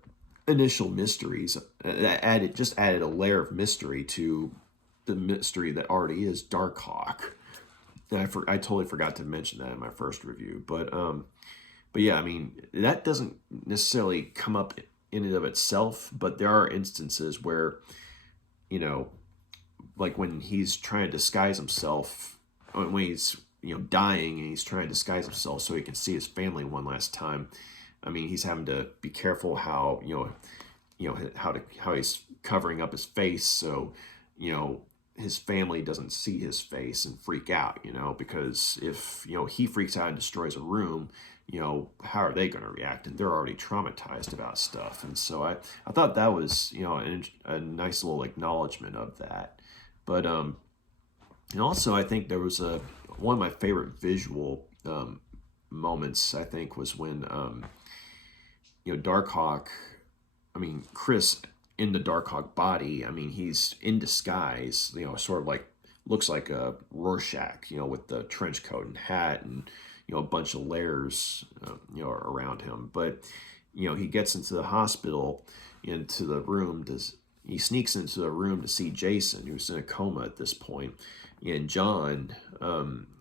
initial mysteries that added a layer of mystery to the mystery that already is Darkhawk. I totally forgot to mention that in my first review, but yeah, that doesn't necessarily come up in and of itself, but there are instances where, like when he's trying to disguise himself, when he's dying and he's trying to disguise himself so he can see his family one last time. He's having to be careful how how he's covering up his face so his family doesn't see his face and freak out. Because if he freaks out and destroys a room, how are they going to react? And they're already traumatized about stuff. And so I thought that was a nice little acknowledgement of that. But and also I think there was one of my favorite visual moments, I think, was when Darkhawk, Chris in the Darkhawk body, he's in disguise, sort of like, looks like a Rorschach, with the trench coat and hat and, a bunch of layers, around him. But, he gets into the hospital, into the room, he sneaks into the room to see Jason, who's in a coma at this point. And John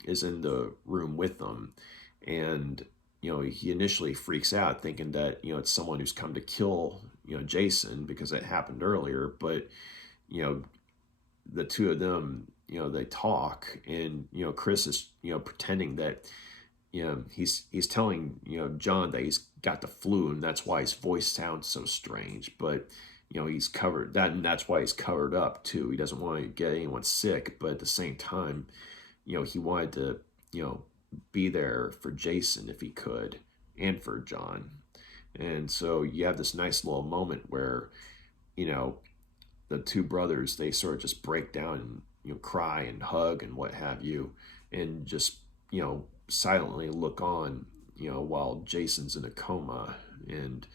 is in the room with them. And, he initially freaks out thinking that, it's someone who's come to kill, Jason, because it happened earlier. But, the two of them, they talk, and, Chris is, pretending that, he's telling, John that he's got the flu, and that's why his voice sounds so strange. But, he's covered that, and that's why he's covered up too. He doesn't want to get anyone sick, but at the same time, he wanted to, be there for Jason if he could, and for John. And so you have this nice little moment where, the two brothers, they sort of just break down and, cry and hug and what have you, and just, silently look on, while Jason's in a coma, and,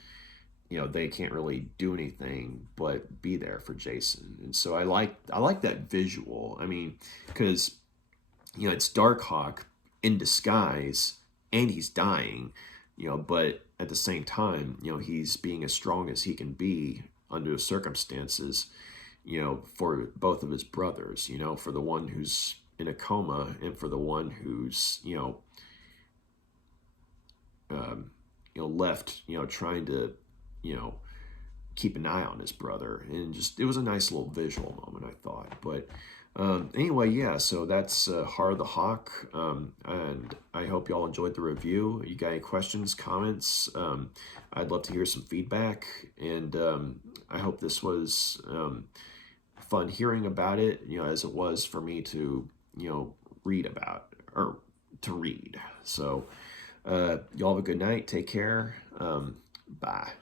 they can't really do anything but be there for Jason. And so I like that visual. Because, it's Darkhawk in disguise, and he's dying, but at the same time, he's being as strong as he can be under the circumstances, for both of his brothers, for the one who's in a coma, and for the one who's, left, trying to, keep an eye on his brother. And just, it was a nice little visual moment, I thought. But Anyway, yeah, so that's Har the Hawk, and I hope y'all enjoyed the review. You got any questions, comments? I'd love to hear some feedback, and I hope this was fun hearing about it, as it was for me to, read about, or to read. So, y'all have a good night. Take care. Bye.